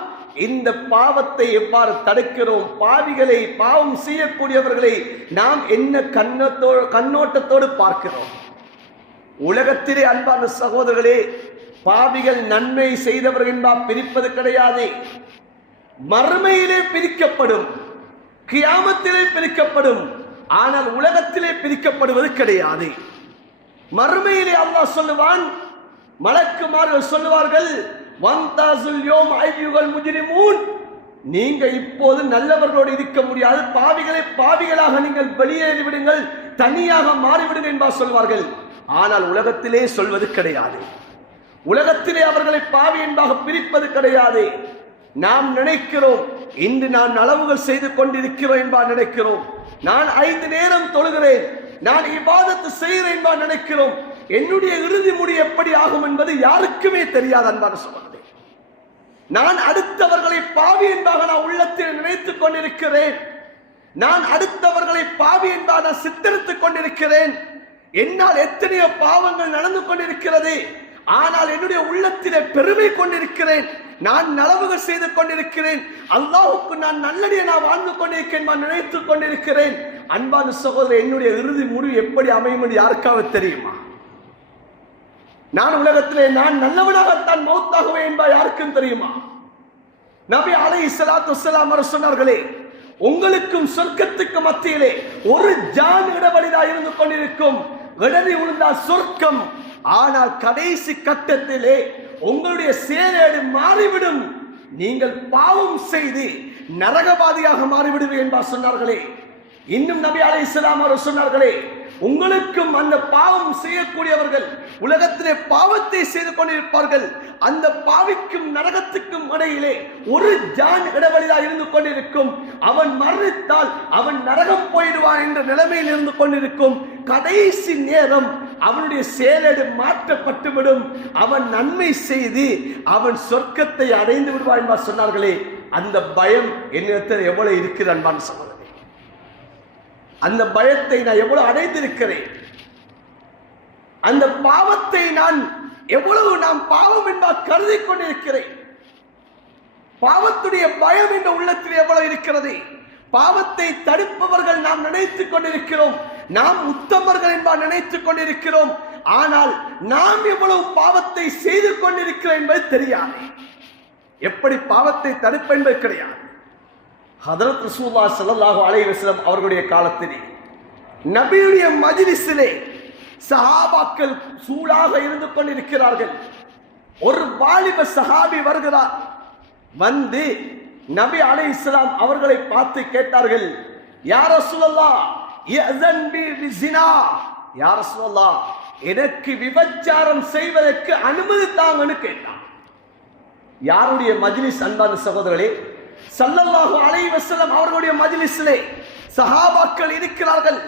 இந்த பாவத்தை எவ்வாறு தடுக்கிறோம்? பாவிகளை, பாவம் செய்யக்கூடியவர்களை நாம் என்ன கண்ணோட்டத்தோடு பார்க்கிறோம்? உலகத்திலே அன்பான சகோதரர்களே, பாவிகள் நன்மை செய்தவர்கள் என்பால் பிரிப்பது கிடையாது. மறுமையிலே பிரிக்கப்படும், கியாமத்திலே பிரிக்கப்படும். ஆனால் உலகத்திலே பிரிக்கப்படுவது கிடையாது. மறுமையிலே அல்லாஹ் சொல்லுவான், மலக்குமார்கள் சொல்லுவார்கள், வந்தாசுல் யௌம் அய்யுகல் முஜ்ரிமூன், நீங்க இப்போது நல்லவர்களோடு இருக்க முடியாது, பாவிகளை பாவிகளாக நீங்கள் வெளியேறி விடுங்கள், தனியாக மாறிவிடுங்கள் என்பார் சொல்வார்கள். ஆனால் உலகத்திலே சொல்வது கிடையாது. உலகத்திலே அவர்களை பாவி என்பதாக பிரிப்பது கிடையாது. நாம் நினைக்கிறோம், இன்று நான் நலவுகள் செய்து கொண்டிருக்கிறோம் என்பார் நினைக்கிறோம். நான் 5 நேரம் தொழுகிறேன், நான் இபாதத்து செய்கிறேன் என்பார் நினைக்கிறோம். என்னுடைய இறுதி முடி எப்படி ஆகும் என்பது யாருக்குமே தெரியாது அன்பான சகோதரர்களே. நான் அடுத்தவர்களை பாவி என்பதாக நான் உள்ளத்தில் நினைத்துக் கொண்டிருக்கிறேன். நான் அடுத்தவர்களை பாவி என்பதாக நான் சித்தரித்துக் கொண்டிருக்கிறேன். என்னால் எத்தனையோ பாவங்கள் நடந்து கொண்டிருக்கிறது. ஆனால் என்னுடைய உள்ளத்திலே பெருமை கொண்டிருக்கிறேன். நான் நலவுகள் செய்து கொண்டிருக்கிறேன். அல்லாஹ்வுக்கு நான் நல்லடியே நான் வாழ்ந்து கொண்டிருக்கிறேன், நான் நினைத்துக் கொண்டிருக்கிறேன். அன்பான சகோதரர், என்னுடைய இறுதி முடிவு எப்படி அமையும் என்று யாருக்காவது தெரியுமா? நான் உலகத்திலே நான் நல்லவனாகத்தான் மௌத்தாகுவேன் என்பார் யாருக்கும் தெரியுமா? நபி அலைஹிஸ்ஸலாத்து வஸ்ஸலாம் அவர்கள் சொன்னார்களே, உங்களுக்கும் சொர்க்கத்துக்கு மத்தியிலே ஒரு ஜான் இடைவெளிதான் இருந்து கொண்டிருக்கும், இடறி விழுந்தால் சொர்க்கம். ஆனால் கடைசி கட்டத்திலே உங்களுடைய சேரேடு மாறிவிடும், நீங்கள் பாவம் செய்து நரகவாதியாக மாறிவிடுவீர்கள் என்பார் சொன்னார்களே. இன்னும் நபி அலைஹிஸ்ஸலாம் அவர்கள் சொன்னார்களே, உங்களுக்கும் அந்த பாவம் செய்யக்கூடியவர்கள் உலகத்திலே பாவத்தை செய்து கொண்டிருப்பார்கள், அந்த பாவிக்கும் நரகத்துக்கும் இடையிலே ஒரு ஜான் இடைவெளியாக இருந்து கொண்டிருக்கும், அவன் மரணித்தால் அவன் நரகம் போயிடுவான் என்ற நிலைமையில் இருந்து கொண்டிருக்கும். கடைசி நேரம் அவனுடைய செயலடு மாற்றப்பட்டுவிடும், அவன் நன்மை செய்து அவன் சொர்க்கத்தை அடைந்து விடுவான் என்பார் சொன்னார்களே. அந்த பயம் என்னிடத்தில் எவ்வளவு இருக்கிறது அன்பான சகோதரர்களே, அந்த பயத்தை நான் எவ்வளவு அடைந்திருக்கிறேன், அந்த பாவத்தை நான் எவ்வளவு நாம் பாவம் என்பார் கருதி கொண்டிருக்கிறேன். பாவத்துடைய பயம் என்ற உள்ளத்தில் எவ்வளவு இருக்கிறது. பாவத்தை தடுப்பவர்கள் நாம் நினைத்துக் கொண்டிருக்கிறோம், நாம் உத்தமர்கள் என்பார் நினைத்துக் கொண்டிருக்கிறோம். ஆனால் நாம் எவ்வளவு பாவத்தை செய்து கொண்டிருக்கிறோம் என்பது தெரியாது. எப்படி பாவத்தை தடுப்ப என்பது கிடையாது. ஹதரத் ரசூலுல்லாஹி ஸல்லல்லாஹு அலைஹி வஸல்லம் அவர்களுடைய காலத்திலே நபியுடைய மஜ்லிஸிலே சஹாபாக்கள் சூழாக இருந்து கொண்டிருக்கிறார்கள். ஒரு வாலிப சஹாபி வருகிறார். வந்து நபி அலைஹிஸ்ஸலாம் அவர்களை பார்த்து கேட்டார்கள், யா ரசூலல்லாஹ் யஅஸன் பிஸினா, யா ரசூலல்லாஹ் எனக்கு விபச்சாரம் செய்வதற்கு அனுமதி தாங்கன்னு கேட்டார். யாருடைய மஜ்லிஸ் அன்பான சகோதரர்களே? ஸல்லல்லாஹு அலைஹி வஸல்லம் அவர்களுடைய மஜ்லிஸிலே சஹாபாக்கள் இருக்கிறார்கள்.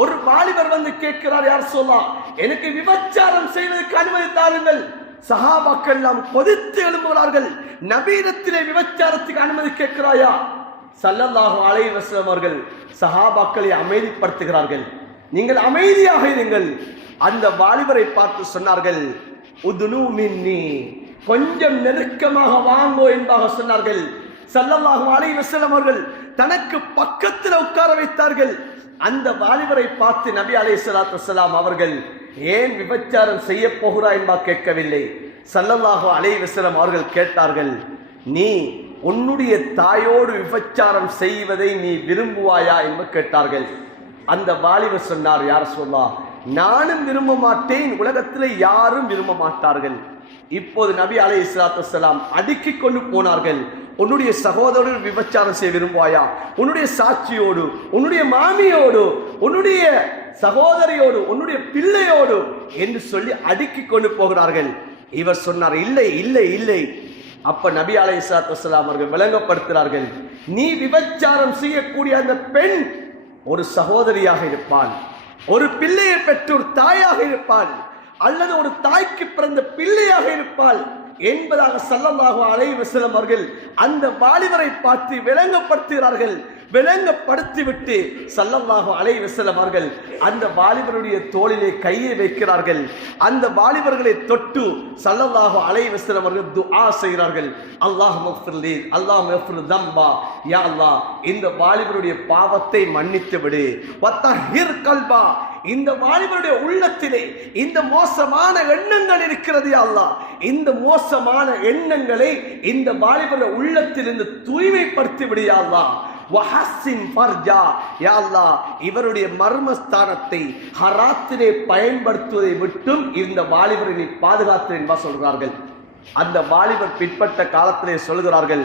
ஒரு வாலிபர் வந்து கேட்கிறார், யார் ரசூலல்லாஹ் எனக்கு விபச்சாரம் செய்வதற்கு அனுமதி தாருங்கள். சஹாபாக்கள் எல்லாம் கொதித்து எழும்புகிறார்கள். நபியிடத்திலே விபச்சாரத்துக்கு அனுமதி கேட்கிறாயா? ஸல்லல்லாஹு அலைஹி வஸல்லம் அவர்கள் சஹாபாக்களை அமைதிப்படுத்துகிறார்கள். நீங்கள் அமைதியாக இருங்கள். அந்த வாலிபரை பார்த்து சொன்னார்கள், உதுனு மின்னி, கொஞ்சம் நெருக்கமாக வாங்கோ என்பதாக சொன்னார்கள். ஸல்லல்லாஹு அலைஹி வஸல்லம் அவர்கள் தனக்கு பக்கத்தில் உட்கார வைத்தார்கள். அந்த வாலிபரை பார்த்து நபி அலைஹிஸ்ஸலாத்து வஸலாம் அவர்கள் ஏன் விபச்சாரம் செய்ய போகிறாய் என்பா கேட்கவில்லை. ஸல்லல்லாஹு அலைஹி வஸல்லம் அவர்கள் கேட்டார்கள், நீ உன்னுடைய தாயோடு விபச்சாரம் செய்வதை நீ விரும்புவாயா என்று கேட்டார்கள். அந்த வாலிபர் சொன்னார், யார் ரசூலல்லாஹ் நானும் விரும்ப மாட்டேன், உலகத்தில் யாரும் விரும்ப மாட்டார்கள். இப்போது நபி அலைஹிஸ்ஸலாத்து வஸலாம் அடுக்கிக் கொண்டு போனார்கள். உன்னுடைய சகோதரர் விபச்சாரம் செய்ய விரும்புவாயா? உன்னுடைய சாட்சியோடு, உன்னுடைய மாமியோடு, உன்னுடைய சகோதரியோடு, உன்னுடைய பிள்ளையோடு என்று சொல்லி அடுக்கிக் கொண்டு போகிறார்கள். இவர் சொன்னார், இல்லை இல்லை இல்லை. அப்ப நபி அலைஹிஸ்ஸலாத்து வஸலாம் அவர்கள் விளங்கப்படுத்துகிறார்கள், நீ விபச்சாரம் செய்யக்கூடிய அந்த பெண் ஒரு சகோதரியாக இருப்பாள், ஒரு பிள்ளையை பெற்ற ஒரு தாயாக இருப்பாள், அல்லது ஒரு தாய்க்கு பிறந்த பிள்ளையாக இருப்பாள் என்பதாக ஸல்லல்லாஹு அலைஹி வஸல்லம் அவர்கள் அந்த வாலிபரை பார்த்து விளங்கப்படுத்துகிறார்கள். விளங்கப்படுத்திவிட்டு ஸல்லல்லாஹு அலைஹி வஸல்லம் அவர்கள் அந்த வாலிபருடைய தோளிலே கையை வைக்கிறார்கள். அந்த வாலிபர்களை தொட்டு ஸல்லல்லாஹு அலைஹி வஸல்லம் அவர்கள் துஆ செய்கிறார்கள், அல்லாஹும்ம ஃபிர்லி, அல்லாஹும்ம ஃபிர் தம்பா, யா அல்லாஹ் இந்த வாலிபருடைய பாவத்தை மன்னித்து விடு. வத்தஹிர் கல்பா, இந்த வாலிபருடைய உள்ளத்திலே இந்த மோசமான எண்ணங்கள் இருக்கிறது யா அல்லாஹ், இந்த மோசமான எண்ணங்களை இந்த வாலிபருடைய உள்ளத்திலிருந்து தூய்மைப்படுத்தி விடு யா அல்லாஹ். வஹஸ்ஸின் ஃபர்ஜா, யா அல்லாஹ் இவருடைய மர்மஸ்தானத்தை ஹராத்திலே பயன்படுத்துவதை விட்டும் இந்த வாலிபரை நீ பாதுகாத்து என்பா சொல்கிறார்கள். அந்த வாலிபர் பிற்பட்ட காலத்திலே சொல்கிறார்கள்,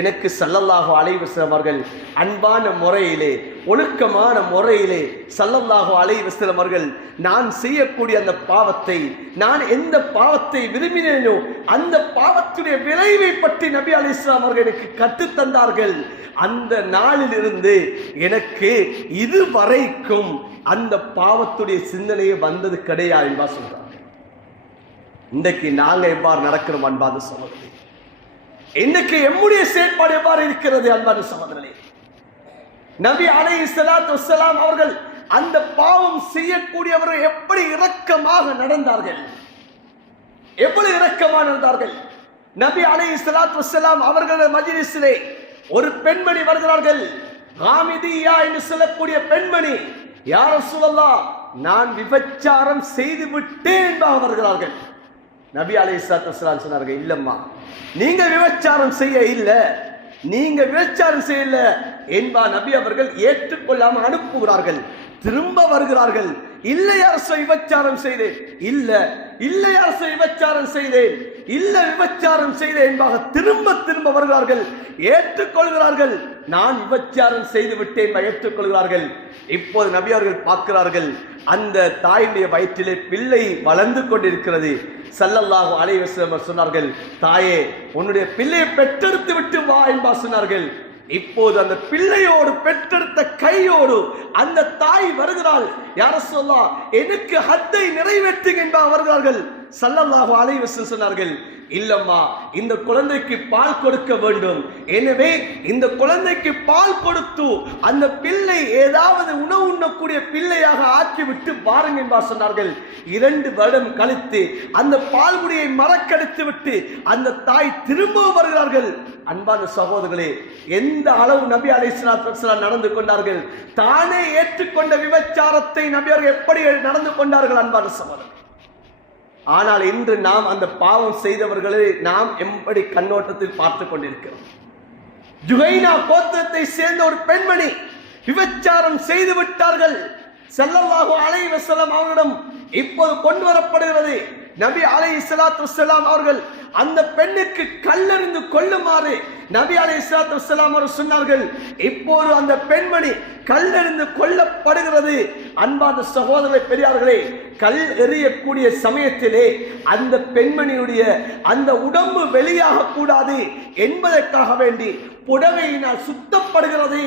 எனக்கு ஸல்லல்லாஹு அலைஹி வஸல்லம் அவர்கள் அன்பான முறையிலே, ஒழுக்கமான முறையிலே ஸல்லல்லாஹு அலைஹி வஸல்லம் அவர்கள் நான் செய்யக்கூடிய அந்த பாவத்தை, நான் எந்த பாவத்தை விரும்பினேனோ அந்த பாவத்துடைய விளைவை பற்றி நபி அலைஹிஸ்ஸலாம் அவர்கள் எனக்கு கற்றுத்தந்தார்கள். அந்த நாளில் இருந்து எனக்கு இதுவரைக்கும் அந்த பாவத்துடைய சிந்தனையே வந்தது கிடையாது என்பா சொல்றாங்க. இன்றைக்கு நாங்க எவ்வாறு நடக்கிறோம் அன்பான சகோதரர்களே? இன்னைக்கு எம்முடைய செயற்பாடு எவ்வாறு இருக்கிறது அன்பான சகோதரர்களே? நபி அலைஹிஸ்ஸலாத்து வஸ்ஸலாம் அவர்கள் அந்த பாவம் செய்யக்கூடியவர்கள் எப்படி இரக்கமாக நடந்தார்கள், எவ்வளவு இரக்கமாக நடந்தார்கள். நபி அலைஹிஸ்ஸலாத்து வஸ்ஸலாம் அவர்கள் மஜ்லிஸிலே ஒரு பெண்மணி வருகிறார்கள், ஹாமிதியா என்று சொல்லக்கூடிய பெண்மணி, யா ரசூலல்லாஹ் நான் விபச்சாரம் செய்து விட்டேன் என்பதாக வருகிறார்கள். நபி அலைஹிஸ்ஸலாத்து வஸ்ஸலாம் சொன்னார்கள், இல்லம்மா நீங்க விபச்சாரம் செய்ய இல்ல, நீங்க விபச்சாரம் செய்யல என்பா நபி அவர்கள் ஏற்றுக்கொள்ளாம அனுப்புகிறார்கள். திரும்ப வருகிறார்கள், இல்லை அரசு விபச்சாரம் செய்தேன், இல்ல இல்லை அரசு விபச்சாரம் செய்தேன். இல்ல விபச்சாரம் செய்தேன் என்பதாக திரும்ப திரும்ப வருகிறார்கள், ஏற்றுக்கொள்கிறார்கள். நான் விபச்சாரம் செய்து விட்டேன் ஏற்றுக்கொள்கிறார்கள். இப்போது நபி அவர்கள் பார்க்கிறார்கள், அந்த தாயுடைய வயிற்றிலே பிள்ளை வளர்ந்து கொண்டிருக்கிறது. ஸல்லல்லாஹு அலைஹி வஸல்லம் சொன்னார்கள், தாயே உன்னுடைய பிள்ளையை பெற்றெடுத்து விட்டு வா என்பா சொன்னார்கள். இப்போது அந்த பிள்ளையோடு பெற்றெடுத்த கையோடு அந்த தாய் வருகிறாள். யா ரசூலல்லாஹ் எனக்கு ஹத்தை நிறைவேற்றுங்க என்பா வருகிறார்கள். ஸல்லல்லாஹு அலைஹி வஸல்லம் சொன்னார்கள், இல்லம்மா இந்த குழந்தைக்கு பால் கொடுக்க வேண்டும், எனவே இந்த குழந்தைக்கு பால் கொடுத்து அந்த பிள்ளை ஏதாவது உணவு உண்ணக்கூடிய பிள்ளையாக ஆக்கிவிட்டு பாருங்க என்பார் சொன்னார்கள். 2 வருடம் கழித்து அந்த பால்குடியை மறக்கடித்து விட்டு அந்த தாய் திரும்ப வருகிறார்கள். அன்பான சகோதரர்களே, எந்த அளவு நபி அலைஹிஸ்ஸலாத்து வஸலாம் நடந்து கொண்டார்கள், தானே ஏற்றுக்கொண்ட விபச்சாரத்தை நபி அவர்கள் எப்படி நடந்து கொண்டார்கள் அன்பான சகோதரர்களே. ஆனால் இன்று நாம் அந்த பாவம் செய்தவர்களை நாம் எப்படி கண்ணோட்டத்தில் பார்த்து கொண்டிருக்கிறோம். ஜுஹைனா கோத்திரத்தை சேர்ந்த ஒரு பெண்மணி விபச்சாரம் செய்து விட்டார்கள். ஸல்லல்லாஹு அலைஹி வஸல்லம் அவர்களிடம் இப்போது கொண்டு வரப்படுகிறது. நபி அலைஹிஸ்ஸலாத்து வஸலாம் அவர்கள் அந்த பெண்ணுக்கு கல்லெறிந்து கொல்லுமாறு நபி அலைஹிஸ்ஸலாத்து வஸலாம் அவர்கள் சொன்னார்கள். இப்போது அந்த பெண்மணி கல்லெறிந்து கொல்லப்படுகிறது. அன்பான சகோதர பெரியார்களே, கல் எறியக்கூடிய சமயத்திலே அந்த பெண்மணியுடைய அந்த உடம்பு வெளியாக கூடாது என்பதற்காக வேண்டி புடவையினால் சுத்தப்படுகிறது.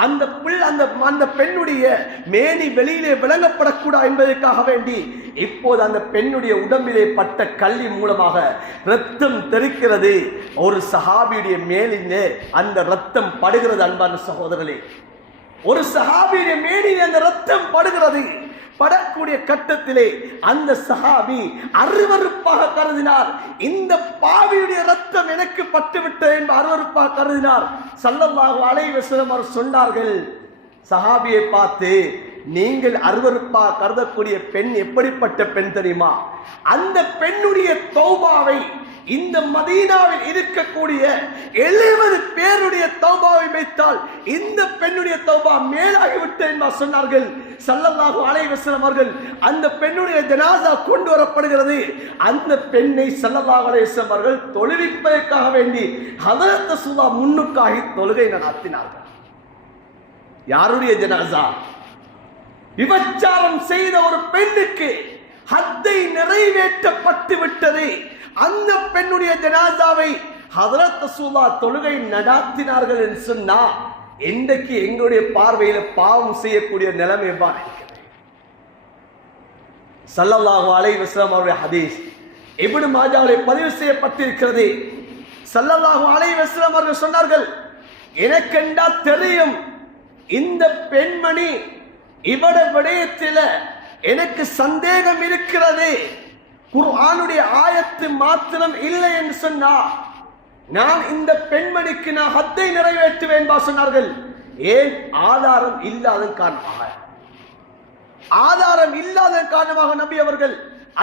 அந்த பெண்ணுடைய மேனி வெளியிலே விளங்கப்படக்கூடாது என்பதற்காக வேண்டி இப்போது அந்த பெண்ணுடைய உடம்பிலே பட்ட கல்லி மூலமாக ரத்தம் தெறிக்கிறது. ஒரு சஹாபியுடைய மேலிலே அந்த ரத்தம் படுகிறது. அன்பான சகோதரர்களே, ஒரு சஹாபியுடைய மேனிலே அந்த ரத்தம் படுகிறது. படக்கூடிய கட்டத்திலே அந்த சஹாபி அருவருப்பாக கருதினார். இந்த பாவியுடைய ரத்தம் எனக்கு பட்டுவிட்டது என்று அருவருப்பாக கருதினார். ஸல்லல்லாஹு அலைஹி வஸல்லம் அவர் சொன்னார்கள், சஹாபியை பார்த்து, நீங்கள் அருவருப்பாக கருதக்கூடிய பெண் எப்படிப்பட்ட பெண் தெரியுமா? அந்த பெண்ணுடைய தௌபாவை இந்த மதீனாவில் இருக்கக்கூடிய 70 பேருடைய தௌபாவை வைத்தால் இந்த பெண்ணுடைய தௌபா மேலாகிவிட்டது என்று சொன்னார்கள். ஸல்லல்லாஹு அலைஹி வஸல்லம் அவர்கள் அந்த பெண்ணுடைய ஜனாஸா கொண்டு வரப்படுகிறது. அந்த பெண்ணை ஸல்லல்லாஹு அலைஹி வஸல்லம் அவர்கள் தொழுவிப்பதற்காக வேண்டி ஹதரத் ரசூலுல்லாஹ் முன்னுக்காகி தொழுகை நடத்தினார்கள். யாருடைய ஜனாஸா? விபச்சாரம் செய்த ஒரு பெண்ணுக்கு ஹத்தை நிறைவேற்றப்பட்டு விட்டது. அந்த பெண்ணுடைய ஜனாசாவை ஹதரத் ரசூலுல்லாஹ் தொழுகை நடாத்தினார்கள் என்று சொன்னா இன்றைக்கு எங்களுடைய பார்வையில பாவம் செய்யக்கூடிய நிலைமை எவ்வாறு இருக்கிறது? ஸல்லல்லாஹு அலைஹி வஸல்லம் அவருடைய ஹதீஸ் இப்னு மாஜாவிலே பதிவு செய்யப்பட்டிருக்கிறது. ஸல்லல்லாஹு அலைஹி வஸல்லம் அவர்கள் சொன்னார்கள், எனக்கெண்டா தெரியும் இந்த பெண்மணி இவட விடயத்தில் எனக்கு சந்தேகம் இருக்கிறது, குர்ஆனுடைய ஆயத்து மாத்திரம் இல்லை என்று சொன்னா நான் இந்த பெண்மணிக்கு நான் ஹத்தை நிறைவேற்றுவேன் சொன்னார்கள். ஏன்? ஆதாரம் இல்லாத காரணமாக. ஆதாரம் இல்லாத காரணமாக நபி அவர்கள்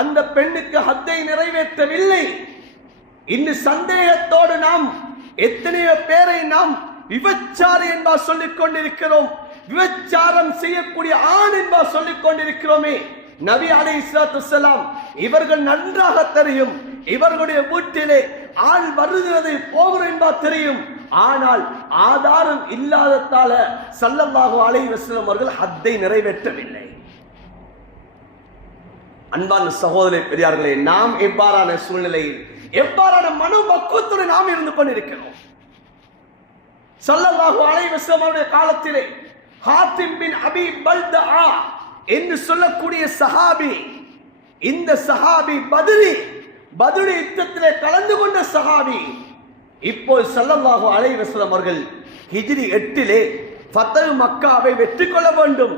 அந்த பெண்ணுக்கு ஹத்தை நிறைவேற்றவில்லை. இந்த சந்தேகத்தோடு நாம் எத்தனையோ பேரை நாம் விபச்சாரி என்பா சொல்லிக் கொண்டிருக்கிறோம். விபச்சாரம் செய்யக்கூடிய ஆண் என்பா சொல்லிக் கொண்டிருக்கிறோமே. நபி அலைஹிஸ்ஸலாத்து வஸலாம் இவர்கள் நன்றாக தெரியும், இவர்களுடைய வீட்டிலே ஆள் வருகிறது போகிறது என்பா தெரியும். ஆனால் ஆதாரம் இல்லாததால ஸல்லல்லாஹு அலைஹி வஸல்லம் அவர்கள் ஹத்தை நிறைவேற்றவில்லை. அன்பான சகோதர பெரியார்களே, நாம் எவ்வாறான சூழ்நிலையில் எவ்வாறான மனோபக்குவத்துடன் நாம் இருந்து கொண்டிருக்கிறோம்? ஸல்லல்லாஹு அலைஹி வஸல்லம் அவருடைய காலத்திலே ஹாத்திம் பின் அபி பல்தஆ என்று சொல்லக்கூடிய சஹாபி, இந்த சஹாபி பத்ர் யுத்தத்திலே கலந்து கொண்ட சஹாபி. இப்போ ஸல்லல்லாஹு அலைஹி வஸல்லம் அவர்கள் ஹிஜ்ரி 8 ஃபத்ஹ் மக்காவை வெற்றி கொள்ள வேண்டும்.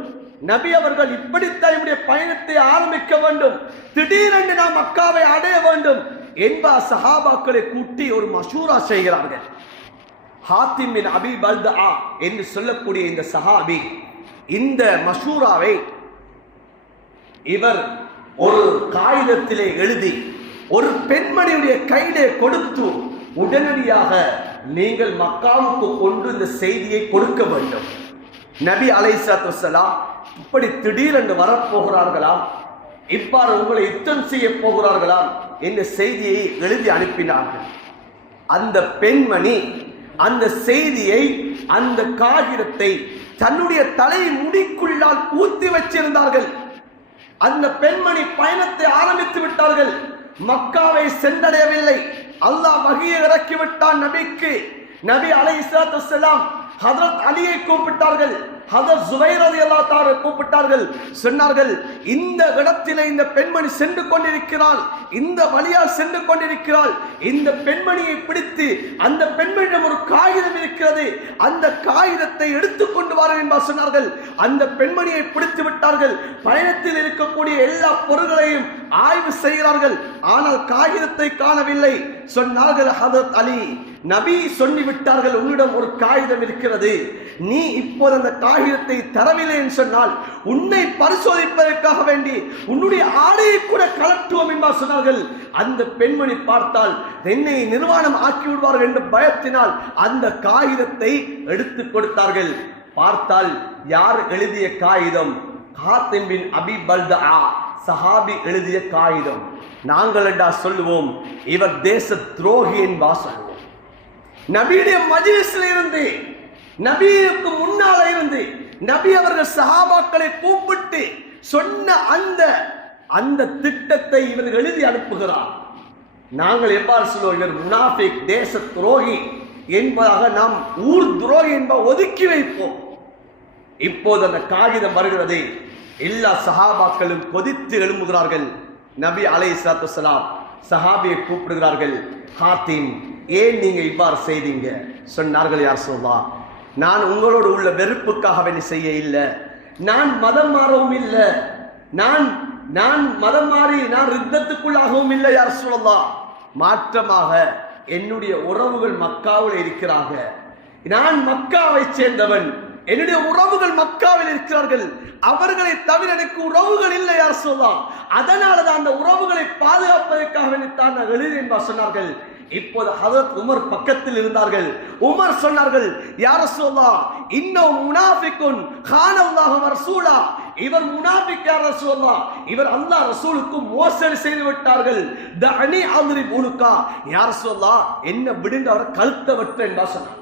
நபி அவர்கள் இப்படித்தான் நம்முடைய பயணத்தை ஆரம்பிக்க வேண்டும், திடீரென்று நாம் மக்காவை அடைய வேண்டும் என்ப சஹாபாக்களை கூட்டி ஒரு மஷூரா செய்கிறார்கள். ஹாத்திம் பின் அபி பல்தஆ என்று சொல்லக்கூடிய இந்த சஹாபி இந்த மஷூராவை இவர் ஒரு காகிதத்திலே எழுதி ஒரு பெண்மணியுடைய கையிலே கொடுத்து உடனடியாக நீங்கள் மக்காவுக்கு கொண்டு இந்த செய்தியை கொடுக்க வேண்டும். நபி அலைஹிஸ்ஸலாத்து வஸலாம் இப்படி திடீரென்று வரப்போகிறார்களாம். இவ்வாறு உங்களை யுத்தம் செய்ய போகிறார்களாம் என்ற செய்தியை எழுதி அனுப்பினார்கள். அந்த பெண்மணி அந்த செய்தியை, அந்த காகிதத்தை தன்னுடைய தலை முடிக்குள்ளால் ஊத்தி வச்சிருந்தார்கள். அந்த பெண்மணி பயணத்தை ஆரம்பித்து விட்டார்கள். மக்காவை சென்றடையவில்லை. அல்லாஹ் வஹியை இறக்கிவிட்டான் நபிக்கு. நபி அலைஹிஸ்ஸலாத்து வஸ்ஸலாம் ஹஜ்ரத் அலியை கூப்பிட்டார்கள், ஹஜ்ரத் ஜுபைர் ரலியல்லாஹு தஆலா கூப்பிட்டார்கள். சொன்னார்கள், இந்த இடத்திலே இந்த பெண்மணி சென்று கொண்டிருக்கிறாள், இந்த வழியால் சென்று கொண்டிருக்கிறாள். இந்த பெண்மணியை பிடித்து, அந்த பெண்மணியிடம் ஒரு காகிதம் இருக்கிறது, அந்த காகிதத்தை எடுத்துக்கொண்டு வாருங்கள் என்பார் சொன்னார்கள். அந்த பெண்மணியை பிடித்து விட்டார்கள். பயணத்தில் இருக்கக்கூடிய எல்லா பொருள்களையும் ஆய்வு செய்கிறார்கள். ஆனால் காகிதத்தை காணவில்லை. சொன்னார்கள், ஹஜ்ரத் அலி, நபி சொல்லிவிட்டார்கள், உன்னிடம் ஒரு காகிதம் இருக்கிறது, நீ இப்போது அந்த காகிதத்தை தரவில்லை என்று சொன்னால் உன்னை பரிசோதிப்பதற்காக வேண்டி உன்னுடைய ஆடையை கூட கலட்டுவோம் என்பார் சொன்னார்கள். அந்த பெண்மணி பார்த்தால் என்னை நிர்வாணம் ஆக்கி விடுவார்கள் என்ற பயத்தினால் அந்த காகிதத்தை எடுத்து கொடுத்தார்கள். பார்த்தால் யார் எழுதிய காகிதம்? ஹாத்திம் பின் அபி பல்தா சஹாபி எழுதிய காகிதம். நாங்கள் என்றா சொல்லுவோம், இவர் தேச துரோகி என்பார் சொல்லுவோம். நபியுடைய மஜ்லிஸில் இருந்து, நபிக்கு முன்னால இருந்து நபி அவர்கள் சஹாபாக்களை கூப்பிட்டு சொன்ன அந்த திட்டத்தை இவர் எழுதி அனுப்புகிறார். நாங்கள் எவ்வாறு சொல்லுவோம்? இவர் முனாஃபிக், தேச துரோகி என்பதாக நாம் ஊர் துரோகி என்பதை ஒதுக்கி வைப்போம். இப்போது அந்த காகிதம் வருகிறது. எல்லா சஹாபாக்களும் கொதித்து எழும்புகிறார்கள். நபி அலைஹிஸ்ஸலாத்து வஸ்ஸலாம் சஹாபியை கூப்பிடுகிறார்கள். ஹாத்திம், ஏன் நீங்க இவ்வாறு செய்தீங்க? சொன்னார்கள், யார் ரசூலல்லாஹ், நான் உங்களோடு உள்ள வெறுப்புக்காக வேண்டி செய்ய இல்லை, நான் மதம் மாறவும் இல்லை, நான் மதம் மாறி நான் ரித்தத்துக்குள்ளாகவும் இல்லை யார் ரசூலல்லாஹ். மாற்றமாக என்னுடைய உறவுகள் மக்காவில் இருக்கிறாங்க, நான் மக்காவை சேர்ந்தவன், என்னுடைய உறவுகள் மக்காவில் இருக்கிறார்கள், அவர்களை தவிர எனக்கு உறவுகள் இல்லை யார் ரசூலல்லாஹ். அதனாலதான் அந்த உறவுகளை பாதுகாப்பதற்காக வேண்டித்தான் நான் எழுதினேன் என்பார் சொன்னார்கள். இப்போது ஹஜ்ரத் உமர் பக்கத்தில் இருந்தார்கள். உமர் சொன்னார்கள், யா ரசூலல்லாஹ், இன்னஹு முனாஃபிகுன் கானல்லாஹு வ ரசூலா, இவர் முனாஃபிக் யா ரசூலல்லாஹ், இவர் அல்லாஹ் ரசூலுக்கு மோசடி செய்து விட்டார்கள். தஅனி அத்ரிப் உனுகா, யா ரசூலல்லாஹ், என்ன விடுங்க, அவரை கழுத்தை வெட்ட என்பார் சொன்னாங்க.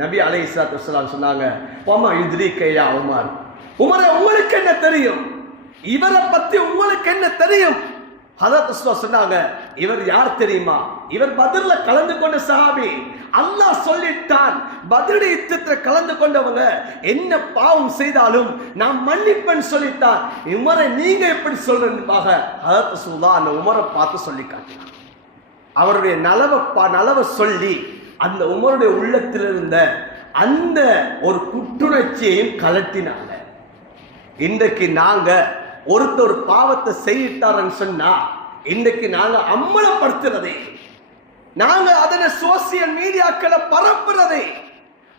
நபி அலைஹிஸ்ஸலாத்து வஸ்ஸலாம் சொன்னாங்க, வமா யுத்ரிக யா உமர், உமரே உங்களுக்கு என்ன தெரியும், இவரை பத்தி உங்களுக்கு என்ன தெரியும்? ஹஜ்ரத் ரசூலுல்லாஹ் சொன்னாங்க, இவர் யார் தெரியுமா? இவர் பத்ர்ல கலந்து கொண்ட சஹாபி. அல்லாஹ் சொல்லிட்டான், பத்ருடைய யுத்தத்தில் கலந்து கொண்டவங்க என்ன பாவம் செய்தாலும் நான் மன்னிப்பேன் சொல்லிட்டான். உமரை நீங்க எப்படி சொல்றீங்கபாக ஹஜ்ரத் ரசூலுல்லாஹ் அந்த உமரை பார்த்து சொல்லி காட்டினார். அவருடைய நலவை சொல்லி அந்த உமருடைய உள்ளத்தில் இருந்த அந்த ஒரு குற்றுணர்ச்சியையும் கலட்டினாங்க. இன்றைக்கு நாங்க ஒருத்தர் பாவத்தை செய்யிட்டாருன்னு சொன்னா இன்றைக்கு நாங்க அம்மலப்படுத்துறதே, நாங்க அதனை சோசியல் மீடியாக்களை பரப்புறதே,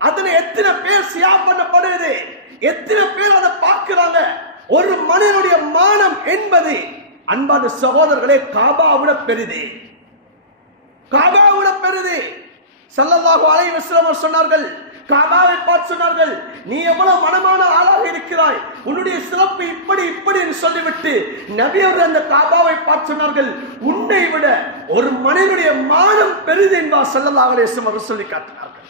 அதனை எத்தனை பேர் ஷேர் பண்ணப்படுது, எத்தனை பேர் அதை பார்க்கிறாங்க. ஒரு மனிதனுடைய மானம் என்பது அன்பான சகோதரர்களே காபாவிட பெரிது, காபாவிட பெரிது. ஸல்லல்லாஹு அலைஹி வஸல்லம் சொன்னார்கள், காபாவை பார்த்து சொன்னார்கள், நீ எவ்வளவு மனமான ஆளாக இருக்கிறாய், உன்னுடைய சிறப்பு இப்படி இப்படி என்று சொல்லிவிட்டு நபி அவர்கள் அந்த காபாவை பார்த்து சொன்னார்கள், உன்னை விட ஒரு மனிதனுடைய மானம் பெரிது என்பார் ஸல்லல்லாஹு அலைஹி வஸல்லம் சொல்லி காட்டினார்கள்.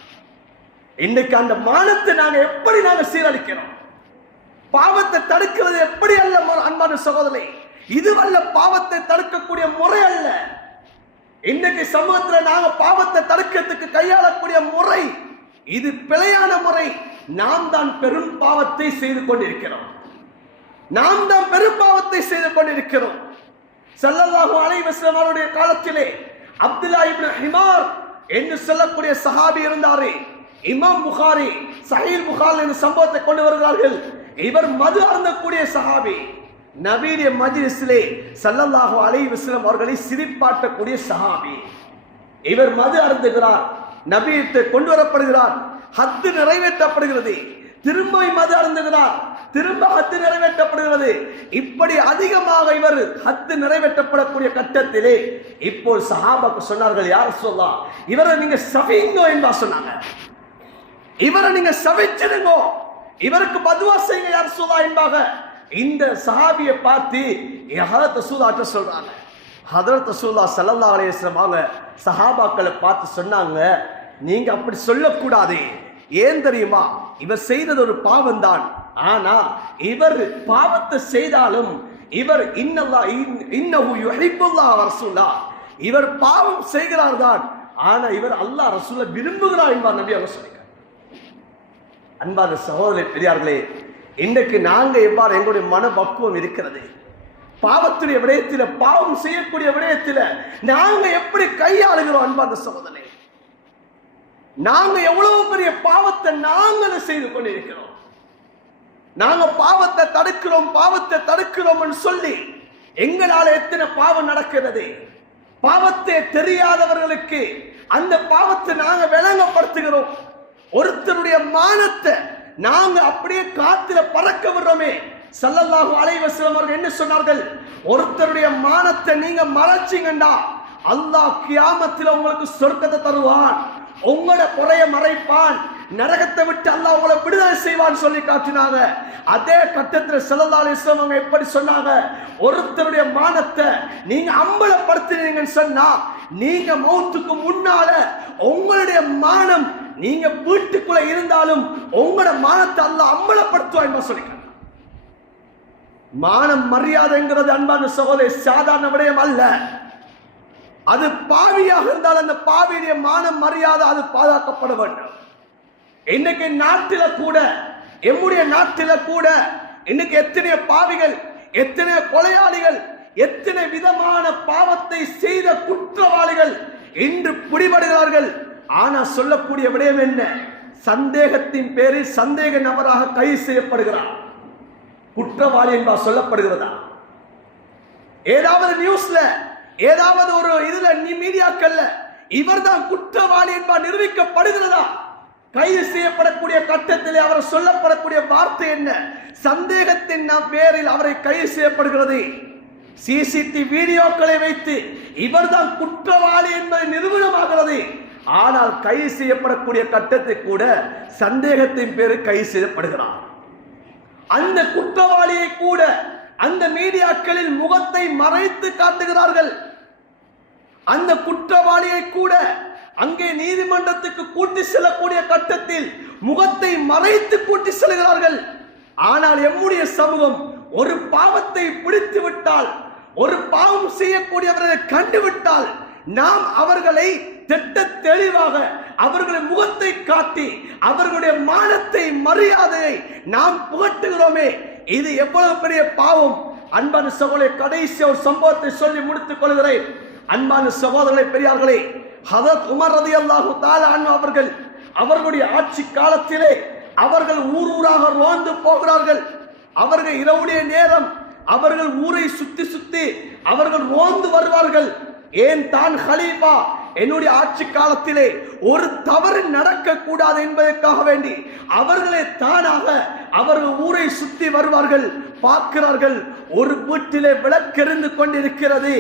இன்னைக்கு அந்த மானத்தை நாங்க சீரழிக்கிறோம். பாவத்தை தடுக்கிறது எப்படி அல்ல அன்பான சகோதரே, இதுவல்ல பாவத்தை தடுக்கக்கூடிய முறை அல்ல. இன்னைக்கு சமூகத்தில் நாங்க பாவத்தை தடுக்கிறதுக்கு கையாளக்கூடிய முறை இது பிழையான முறை. நாம் தான் பெரும் பாவத்தை செய்து கொண்டிருக்கிறோம், நாம் தான் பெரும் பாவத்தை செய்து கொண்டிருக்கிறோம். ஸல்லல்லாஹு அலைஹி வஸல்லம் அவருடைய காலத்திலே அப்துல்லாஹ் இப்னு ஹிமார் என்று சொல்லக்கூடிய சஹாபி இருந்தாரே, இமாம் புகாரி சஹீஹ் புகாரி என்ற சம்பவத்தை கொண்டு வருகிறார்கள். இவர் மது அருந்தக்கூடிய சஹாபி. நபியுடைய மஜ்லிஸிலே ஸல்லல்லாஹு அலைஹி வஸல்லம் அவர்களை சிரிப்பாட்டக்கூடிய சஹாபி. இவர் மது அருந்துகிறார், நபியிட்ட கொண்டு வரப்படுகிறார், ஹத்து நிறைவேற்றப்படுகிறது, திரும்ப மது அருந்துகிறார், திரும்ப ஹத்து நிறைவேற்றப்படுகிறது. இப்படி அதிகமாக இவர் ஹத்து நிறைவேற்றப்படக்கூடிய கட்டத்திலே இப்போ சஹாபாக்கு சொன்னார்கள், யார் ரசூலல்லாஹ், இவரை நீங்க சபிங்க என்பா சொன்னாங்க, இவரை நீங்க சபிச்சிடுங்க, இவருக்கு பதுவா செய்யுங்க யார் ரசூலல்லாஹ் என்பாக. இந்த சஹாபியை பார்த்து ஹதரத் ரசூலுல்லாஹ் சொல்றாங்க. ஹதரத் ரசூலுல்லாஹ் ஸல்லல்லாஹு அலைஹி வஸல்லம் அவங்க சஹாபாக்களை பார்த்து சொன்னாங்க, நீங்க அப்படி சொல்லக்கூடாது. ஏன் தெரியுமா? இவர் செய்தது ஒரு பாவம் தான். ஆனா இவர் பாவத்தை செய்தாலும் இவர் இன்னஹு யுஹிப்புல்லாஹ் வ ரசூலுல்லாஹ், இவர் பாவம் செய்கிறார் தான், ஆனா இவர் அல்லாஹ் ரசூலை விரும்புகிறார் என்பார் நபி அவர் சொல்லியிருக்கார். அன்பான சகோதரர்களே, பெரியார்களே, இன்றைக்கு நாங்க எவ்வாறு எங்களுடைய மனப்பக்குவம் இருக்கிறது? பாவத்துடைய விடயத்தில், பாவம் செய்யக்கூடிய விடயத்தில் நாங்க எப்படி கையாளுகிறோம்? அன்பான சகோதரனே, நாங்க எவ்வளவு பெரிய பாவத்தை நாங்கள் செய்து கொண்டிருக்கிறோம். நாங்க பாவத்தை தடுக்கிறோம் சொல்லி எங்களால எத்தனை பாவம் நடக்கிறது? பாவத்தை தெரியாதவர்களுக்கு அந்த பாவத்தை நாங்க விளங்கப்படுத்துகிறோம். ஒருத்தருடைய மானத்தை நாங்க அப்படியே காத்துல பறக்க விடுறோமே. ஸல்லல்லாஹு அலைஹி வஸல்லம் அவர்கள் என்ன சொன்னார்கள்? ஒருத்தருடைய மானத்தை நீங்க மறைச்சீங்கண்டா அல்லாஹ் கியாமத்தில் உங்களுக்கு சொர்க்கத்தை தருவான், உங்களோட குறைய மறைப்பான், நரகத்தை விட்டு அல்லாஹ் உங்களை விடுதலை செய்வான் சொல்லி காட்டினாங்க. அதே கட்டத்தில் ஸல்லல்லாஹு அலைஹி வஸல்லம் அவங்க எப்படி சொன்னாங்க? ஒருத்தருடைய மானத்தை நீங்க அம்பலப்படுத்தினீங்கன்னு சொன்னா நீங்க மௌத்துக்கு முன்னால உங்களுடைய மானம், நீங்க வீட்டுக்குள்ள இருந்தாலும் உங்களோட மானத்தை அல்லாஹ் அம்பலப்படுத்துவான் என்று சொல்லிட்டாங்க. மானம் மரியாதைங்கிறது அன்பான சகோதரி சாதாரண விடயம் அல்ல. அது பாவியாக இருந்தால் அந்த பாவியுடைய மானம் மரியாதை அது பாதுகாக்கப்பட வேண்டும். இன்னைக்கு நாட்டில கூட, எம்முடைய நாட்டில கூட இன்னைக்கு எத்தனை பாவிகள், எத்தனை கொலையாளிகள், எத்தனை விதமான பாவத்தை செய்த குற்றவாளிகள் இன்று பிடிபடுகிறார்கள். ஆனா சொல்லக்கூடிய விடயம் என்ன? சந்தேகத்தின் பேரில் சந்தேக நபராக கைது செய்யப்படுகிறார். குற்றவாளி என்பார் சொல்லப்படுகிறதா? ஏதாவது நியூஸ்ல, ஏதாவது ஒரு இதுல மீடியாக்கள்ல இவர்தான் குற்றவாளி என்பார் நிரூபிக்கப்படுகிறதா? கைது செய்யப்படக்கூடிய கட்டத்தில் அவர் சொல்லப்படக்கூடிய வார்த்தை என்ன? சந்தேகத்தின் பேரில் அவரை கைது செய்யப்படுகிறது. சிசிடிவி வீடியோக்களை வைத்து இவர்தான் குற்றவாளி என்பது நிரூபணமாகிறது. ஆனால் கைது செய்யப்படக்கூடிய கட்டத்தில் கூட சந்தேகத்தின் பேரில் கைது செய்யப்படுகிறார். அந்த குற்றவாளியை கூட அந்த மீடியாக்களில் முகத்தை மறைத்து காட்டுகிறார்கள். அந்த குற்றவாளியை கூட அங்கே நீதிமன்றத்துக்கு கூட்டி செல்லக்கூடிய கட்டத்தில் முகத்தை மறைத்து கூட்டி செல்கிறார்கள். ஆனால் எம்முடைய சமூகம் ஒரு பாவத்தை பிடித்து விட்டால், ஒரு பாவம் செய்யக்கூடியவர்களை கண்டுவிட்டால் நாம் அவர்களை திட்ட தெளிவாக அவர்களுடைய முகத்தை காட்டி அவர்களுடைய மானத்தை மரியாதையை நாம் புகட்டுகிறோமே. இது எவ்வளவு பெரிய பாவம்! அன்பான சகோதரே, கடைசி ஒரு சம்பவத்தை சொல்லி முடித்துக் கொள்கிறேன். அன்பான சகோதரர்களே, பெரியார்களே, ஹதரத் உமர் ரலியல்லாஹு தஆலா அன்ஹு அவர்கள் அவர்களுடைய ஆட்சி காலத்திலே அவர்கள் ஊராக ரோந்து போகிறார்கள். அவர்கள் இரவுடைய நேரம் அவர்கள் ஊரை சுத்தி அவர்கள் ரோந்து வருவார்கள். ஏன் தான் ஹலீஃபா, என்னுடைய ஆட்சி காலத்திலே ஒரு தவறு நடக்க கூடாது என்பதற்காக வேண்டி அவர்களே தானாக அவர்கள் ஊரை சுத்தி வருவார்கள். பார்க்கிறார்கள், ஒரு வீட்டிலே விளக்கெறிந்து கொண்டிருக்கிறது,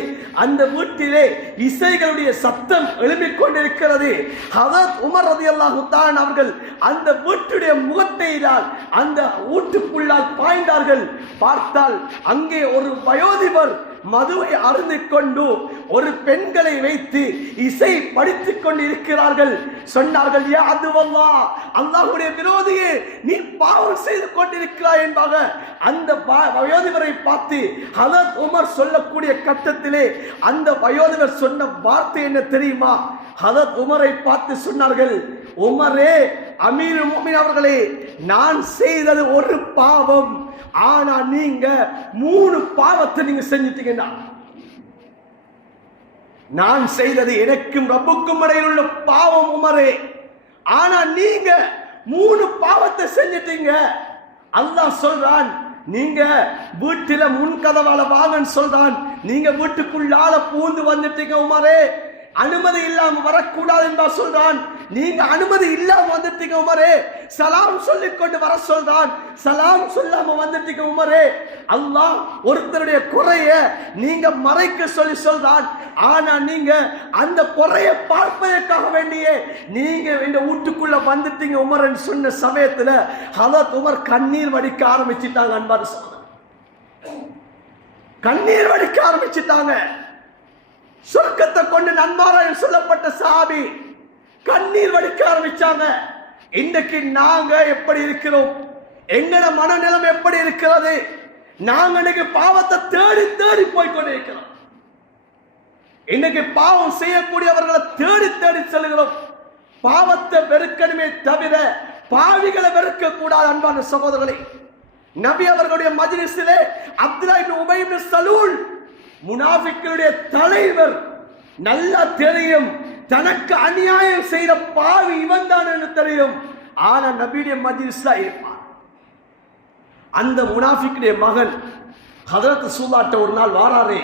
அந்த வீட்டிலே இசைகளுடைய சத்தம் எழுப்பிக் கொண்டிருக்கிறது. ஹதரத் உமர் ரலியல்லாஹு தஆலா அவர்கள் அந்த வீட்டுடைய முகத்தை அந்த வீட்டுக்குள்ளால் பாய்ந்தார்கள். பார்த்தால் அங்கே ஒரு வயோதிபர் மதுவை அருந்திக் கொண்டு ஒரு பெண்களை வைத்து இசை படித்துக் கொண்டிருக்கிறார்கள். சொன்னார்கள், யா அதுவல்லாஹ், அல்லாஹ்வுடைய விரோதியே, நீ பாவம் செய்து கொண்டிருக்கிறாய் என்பாக அந்த வயோதிபரை பார்த்து ஹதரத் உமர் சொல்லக்கூடிய கட்டத்திலே அந்த வயோதிபர் சொன்ன வார்த்தை என்ன தெரியுமா? ஹதரத் உமரை பார்த்து சொன்னார்கள், உமரே, அமீருல் முஃமினீன் அவர்களே, நான் செய்தது ஒரு பாவம், ஆனா நீங்க 3 பாவத்தை நீங்க செஞ்சிட்டீங்கன்னா, நான் செய்தது எனக்கும் ரப்புக்கும் இடையில் உள்ள பாவம் உமரே, ஆனா நீங்க 3 பாவத்தை செஞ்சிட்டீங்க. அல்லாஹ் சொல்றான், நீங்க வீட்டில முன் கதவால வாங்கன்னு சொல்றான், நீங்க வீட்டுக்குள்ளால பூந்து வந்துட்டீங்க உமரே, அனுமதி இல்லாம வரக்கூடாது என்பா சொல்றான், நீங்க அனுமதி இல்லாம வந்துட்டீங்க உமரே. சலாம் சொல்லிக் கொண்டு வர சொல்றான், சலாம் சொல்லாம வந்துட்டீங்க உமரே. அல்லாஹ் ஒருத்தருடைய குறைய நீங்க மறைக்க சொல்லி சொல்றான், ஆனா நீங்க அந்த குறைய பார்ப்பதற்காக வேண்டியே நீங்க இந்த வீட்டுக்குள்ள வந்துட்டீங்க உமர் சொன்ன சமயத்துல ஹதரத் உமர் கண்ணீர் வடிக்க ஆரம்பிச்சுட்டாங்க. அன்பான சகோதரர், கண்ணீர் வடிக்க ஆரம்பிச்சுட்டாங்க. சொர்க்கத்தை கொண்டு நன்மாராயம் சொல்லப்பட்ட சஹாபி கண்ணீர் வடிக்க ஆரம்பிச்சாங்க. இன்னைக்கு நாங்க எப்படி இருக்கிறோம்? எங்கட மனநிலம் எப்படி இருக்கிறது? நாங்க இன்னைக்கு பாவத்தை தேடி தேடி போய்கொண்டிருக்கிறோம். இன்னைக்கு பாவம் செய்யக்கூடியவர்களை தேடி தேடி செல்கிறோம். பாவத்தை வெறுக்கணுமே தவிர பாவிகளை வெறுக்க கூடாது. அன்பான சகோதரர்களே, நபி அவர்களுடைய மஜ்லிஸிலே அப்துல்லா இப்னு உபை இப்னு சலூல் முனாஃபிக்குடைய தலைவர், நல்லா தெரியும் தனக்கு அநியாயம் செய்த பாவி இவன் தான் என்று தெரியும். ஆனா நபியுடைய மஜ்லிஸ்ல இருப்பான். அந்த முனாஃபிக்குடைய மகன் ஹதரத் ரசூலுல்லாஹ் ஒரு நாள் வாராரு.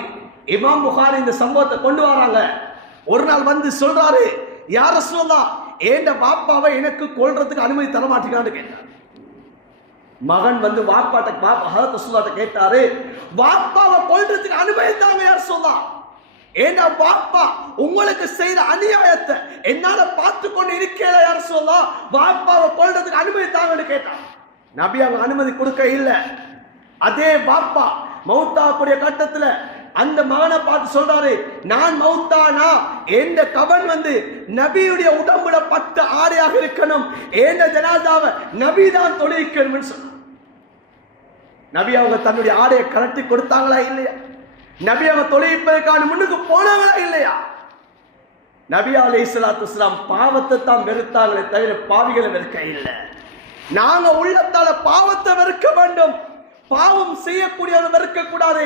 இமாம் புகாரி இந்த சம்பவத்தை கொண்டு வராங்க. ஒரு நாள் வந்து சொல்றாரு, யா ரசூலுல்லாஹ், ஏண்ட பாப்பாவை எனக்கு கொல்றதுக்கு அனுமதி தர மாட்டீங்கன்னு கேட்டார். மகன் வந்து வாப்பாட்ட ஹதரத் ரசூலுல்லாஹ் கேட்டாரு, வாப்பாவை கொல்றதுக்கு அனுமதி தாங்க யா ரசூலுல்லாஹ். ஏன்னா வாப்பா உங்களுக்கு செய்த அநியாயத்தை என்னால பார்த்து கொண்டு இருக்கேல யா ரசூலுல்லாஹ், வாப்பாவை கொல்றதுக்கு அனுமதி தாங்கன்னு கேட்டார். நபி அவங்க அனுமதி கொடுக்க இல்லை. அதே வாப்பா மௌத்தாக்கூடிய கட்டத்துல அந்த மகனை பார்த்து சொல்றாரு, நான் மௌத்தானா என்ற கவன் வந்து நபியுடைய உடம்புல பட்ட ஆடையாக இருக்கணும், என்ற ஜனாதாவை நபி தான் தொழிக்கணும் சொன்னார். நபி அவங்க தன்னுடைய ஆடையை கலட்டி கொடுத்தாங்களா இல்லையா? நபி அவங்க தொழிற்பதற்கான முன்னுக்கு போனாங்களா இல்லையா? நபி அலைஹிஸ்ஸலாத்து வஸ்ஸலாம் பாவத்தை தான் வெறுத்தாங்களே தவிர பாவிகளை வெறுக்க இல்லை. நாங்க உள்ளத்தால பாவத்தை வெறுக்க வேண்டும், பாவம் செய்யக்கூடியவர்கள் வெறுக்க கூடாது.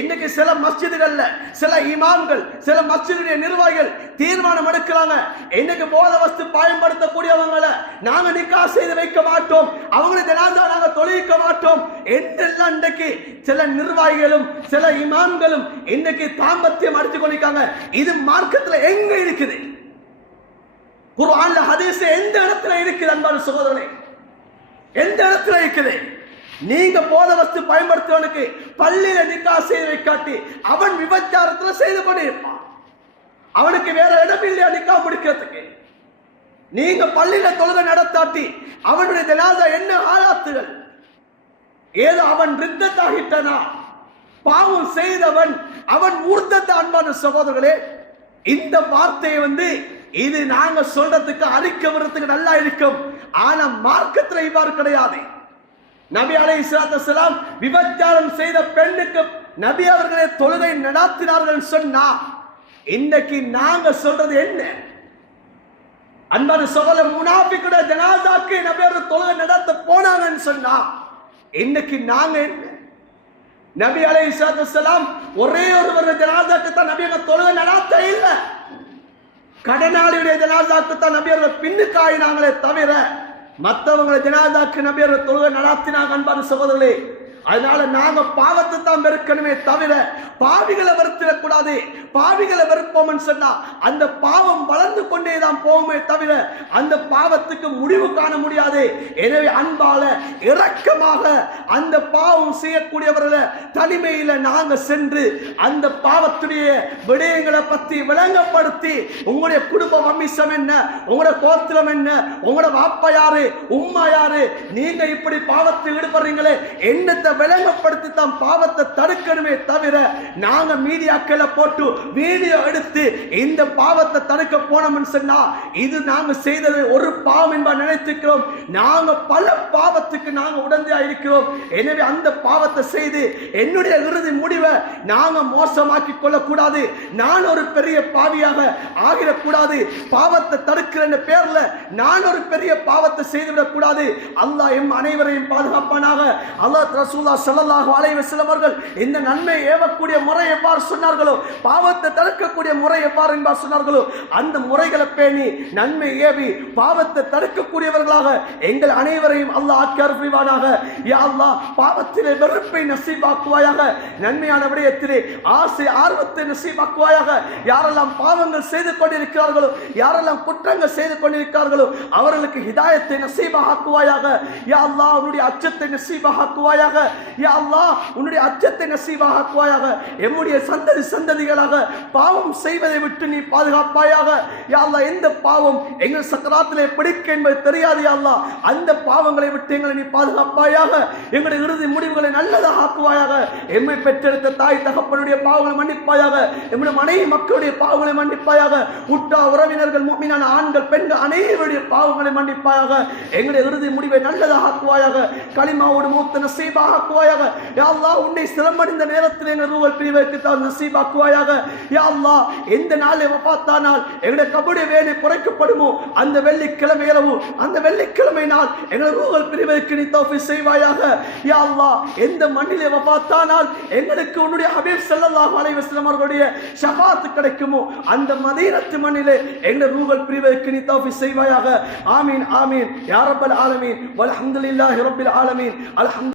இன்னைக்கு சில மஸ்ஜிதுகள்ல சில இமாம்கள், சில மஸ்ஜிதுடைய நிர்வாகிகள் தீர்மானம் எடுக்கிறாங்க, இன்னைக்கு போதை வஸ்து பயன்படுத்தக்கூடியவங்களை நாங்க நிக்கா செய்து வைக்க மாட்டோம், அவங்களை ஜனாஸா நாங்க தொழுவிக்க மாட்டோம் என்றெல்லாம் இன்றைக்கு சில நிர்வாகிகளும் சில இமாம்களும் இன்னைக்கு தாம்பத்தியம் அடித்துக் கொண்டிருக்காங்க. இது மார்க்கத்துல எங்க இருக்குது? குர்ஆன்ல ஹதீஸ் எந்த இடத்துல இருக்குது? அன்பான சகோதரர்களே, எந்த இடத்துல இருக்குது? நீங்க போத வஸ்து பயன்படுத்துவனுக்கு பள்ளியில நிக்கா செய்து வைக்காட்டி அவன் விபச்சாரத்துல செய்து கொண்டிருப்பான். அவனுக்கு வேற இடம் இல்லையா நிக்கா முடிக்கிறதுக்கு? நீங்க பள்ளியில தொழுகை நடத்தாட்டி அவனுடைய ஜனாஸா என்ன ஆளாத்துகள்? ஏதோ அவன் ரித்தத்தாகிட்டனா, பாவம் செய்தவன் அவன் மூர்த்தத்த. அன்பான சகோதரர்களே, இந்த வார்த்தையை வந்து இது நாங்க சொல்றதுக்கு அறிக்கை விடுறதுக்கு நல்லா இருக்கும். ஆனா மார்க்கத்துல இவ்வாறு கிடையாது. நபி அலைஹிஸ்ஸலாத்து வஸ்ஸலாம் விபச்சாரம் செய்த பெண்ணுக்கு நபி அவர்களே தொழுகை நடாத்தினார்கள் சொன்னா இன்னைக்கு நாங்க சொல்றது என்ன? அன்பான சகோதர, முனாஃபிக்குடைய ஜனாஸாக்கு நபி அவர்கள் தொழுகை நடத்த போனாங்கன்னு சொன்னா இன்னைக்கு நாங்க என்ன? நபி அலைஹிஸ்ஸலாத்து வஸ்ஸலாம் ஒரே ஒருவர் ஜனாஸாக்கு தான் நபி அவர்கள் தொழுகை நடாத்த இல்லை. கடனாளியுடைய ஜனாஸாக்கு தான் நபி அவர்கள் பின்னுக்கு ஆயினாங்களே தவிர மற்றவங்களை ஜனாஸாக்கு நபி அவர்கள் தொழுகை நடாத்தினாங்க. அன்பான சகோதரர்களே, அதனால நாங்க பாவத்தை தான் வெறுக்கணுமே தவிர பாவிகளை வெறுத்திடக்கூடாது. பாவிகளை வெறுப்போம் சொன்னா அந்த பாவம் வளர்ந்து கொண்டே தான் போவோமே தவிர அந்த பாவத்துக்கு முடிவு காண முடியாது. எனவே அன்பால இரக்கமாக அந்த பாவம் செய்யக்கூடியவர்களை தனிமையில நாங்க சென்று அந்த பாவத்துடைய விடயங்களை பத்தி விளங்கப்படுத்தி, உங்களுடைய குடும்ப வம்சம் என்ன, உங்களோட கோத்திரம் என்ன, உங்களோட வாப்பா யாரு, உம்மா யாரு, நீங்க இப்படி பாவத்தில் ஈடுபடுறீங்களே என்னத்தை விளங்கப்படுத்தி தான் பாவத்தை தடுக்கணுமே தவிர நாங்க மீடியாக்களை போட்டு வீடியோ எடுத்து இந்த பாவத்தை தடுக்க போனோம்னு சொன்னா இது நாங்க செய்தது ஒரு பாவம் என்பா நினைத்துக்கிறோம். நாங்க பல பாவத்துக்கு நாங்க உடந்தையா இருக்கிறோம். எனவே அந்த பாவத்தை செய்து என்னுடைய இறுதி முடிவை நாங்க மோசமாக்கி கொள்ளக்கூடாது. நான் ஒரு பெரிய பாவியாக ஆகிடக்கூடாது. பாவத்தை தடுக்கிற பேர்ல நான் ஒரு பெரிய பாவத்தை செய்துவிடக் கூடாது. அல்லாஹ் எம் அனைவரையும் பாதுகாப்பானாக. அல்லாஹ் ரசூலுல்லாஹ் ஸல்லல்லாஹு அலைஹி வஸல்லம் அவர்கள் இந்த நன்மை ஏவக்கூடிய முறை எவ்வாறு சொன்னார்களோ, பாவத்தை தடுக்கக்கூடிய முறை எவ்வாறு என்பார் சொன்னார்களோ, அந்த முறைகளை பேணி நன்மை ஏவி பாவத்தை தடுக்கக்கூடியவர்களாக எங்கள் அனைவரையும் அல்லாஹ் ஆக்கியர் புரிவானாக. யா அல்லாஹ், பாவத்திலே வெறுப்பை நசீபாக்குவாயாக, நன்மையான விடயத்திலே ஆசை ஆர்வத்தை நசீபாக்குவாயாக. யாரெல்லாம் பாவங்கள் செய்து கொண்டிருக்கிறார்களோ, யாரெல்லாம் குற்றங்கள் செய்து கொண்டிருக்கிறார்களோ அவர்களுக்கு ஹிதாயத்தை நசீபாக்குவாயாக. யா அல்லாஹ், உன்னுடைய அச்சத்தை நசீபாக்குவாயாக. யா அல்லாஹ், உன்னுடைய அச்சத்தை நசீபாக்குவாயாக. எம்முடைய சந்ததிகளாக பாவம் செய்வதை விட்டு நீ பாதுகாப்பாயாக. யா அல்லாஹ் எந்த பாவம் எங்கள் சக்கராத்திலே பிடிக்க என்பது தெரியாது யா அல்லாஹ், அந்த பாவங்களை விட்டு எங்களை நீ பாதுகாப்பாயாக. எங்களுடைய இறுதி முடிவுகளை நல்லதாக ஆக்குவாயாக. எம்மை பெற்றெடுத்த தாய் தகப்பனுடைய பாவங்களை மன்னிப்பாயாக. எம்முடைய மனைவி மக்களுடைய பாவங்களை மன்னிப்பாயாக. உற்றா உறவினர்கள் முஃமினான ஆண்கள் பெண்கள் அனைவருடைய பாவங்களை மன்னிப்பாயாக. எங்களுடைய இறுதி முடிவை நல்லதாக ஆக்குவாயாக. களிமாவோடு மூத்த நசீபாக ஆக்குவாயாக. யா அல்லாஹ் உன்னை சிரமடைந்த நேரத்தில் எங்கள் ரூஹல் பிரிவுக்கு தான் நசீபாக்குவாயாக. யா அல்லாஹ் எந்த நாளை வஃபாத்தானால் எங்களுடைய கபருடைய வேலை குறைக்கப்படுமோ அந்த வெள்ளிக்கிழமை இரவு, அந்த வெள்ளிக்கிழமை நாள் எங்கள் ரூஹல் பிரிவுக்கு நீ தௌஃபீக் செய்வாயாக. யா அல்லாஹ் எந்த மண்ணிலே வஃபாத்தானால் எங்களுக்கு உன்னுடைய ஹபீப் ஸல்லல்லாஹு அலைஹி வஸல்லம் அவர்களுடைய ஷஃபாத் கிடைக்குமோ அந்த மதீனத்து மண்ணிலே எங்கள் ரூஹல் பிரிவுக்கு நீ தௌஃபீக் செய்வாயாக. ஆமீன் ஆமீன் யா ரப்பல் ஆலமீன் வல்ஹம்துலில்லாஹி ரப்பில் ஆலமீன்.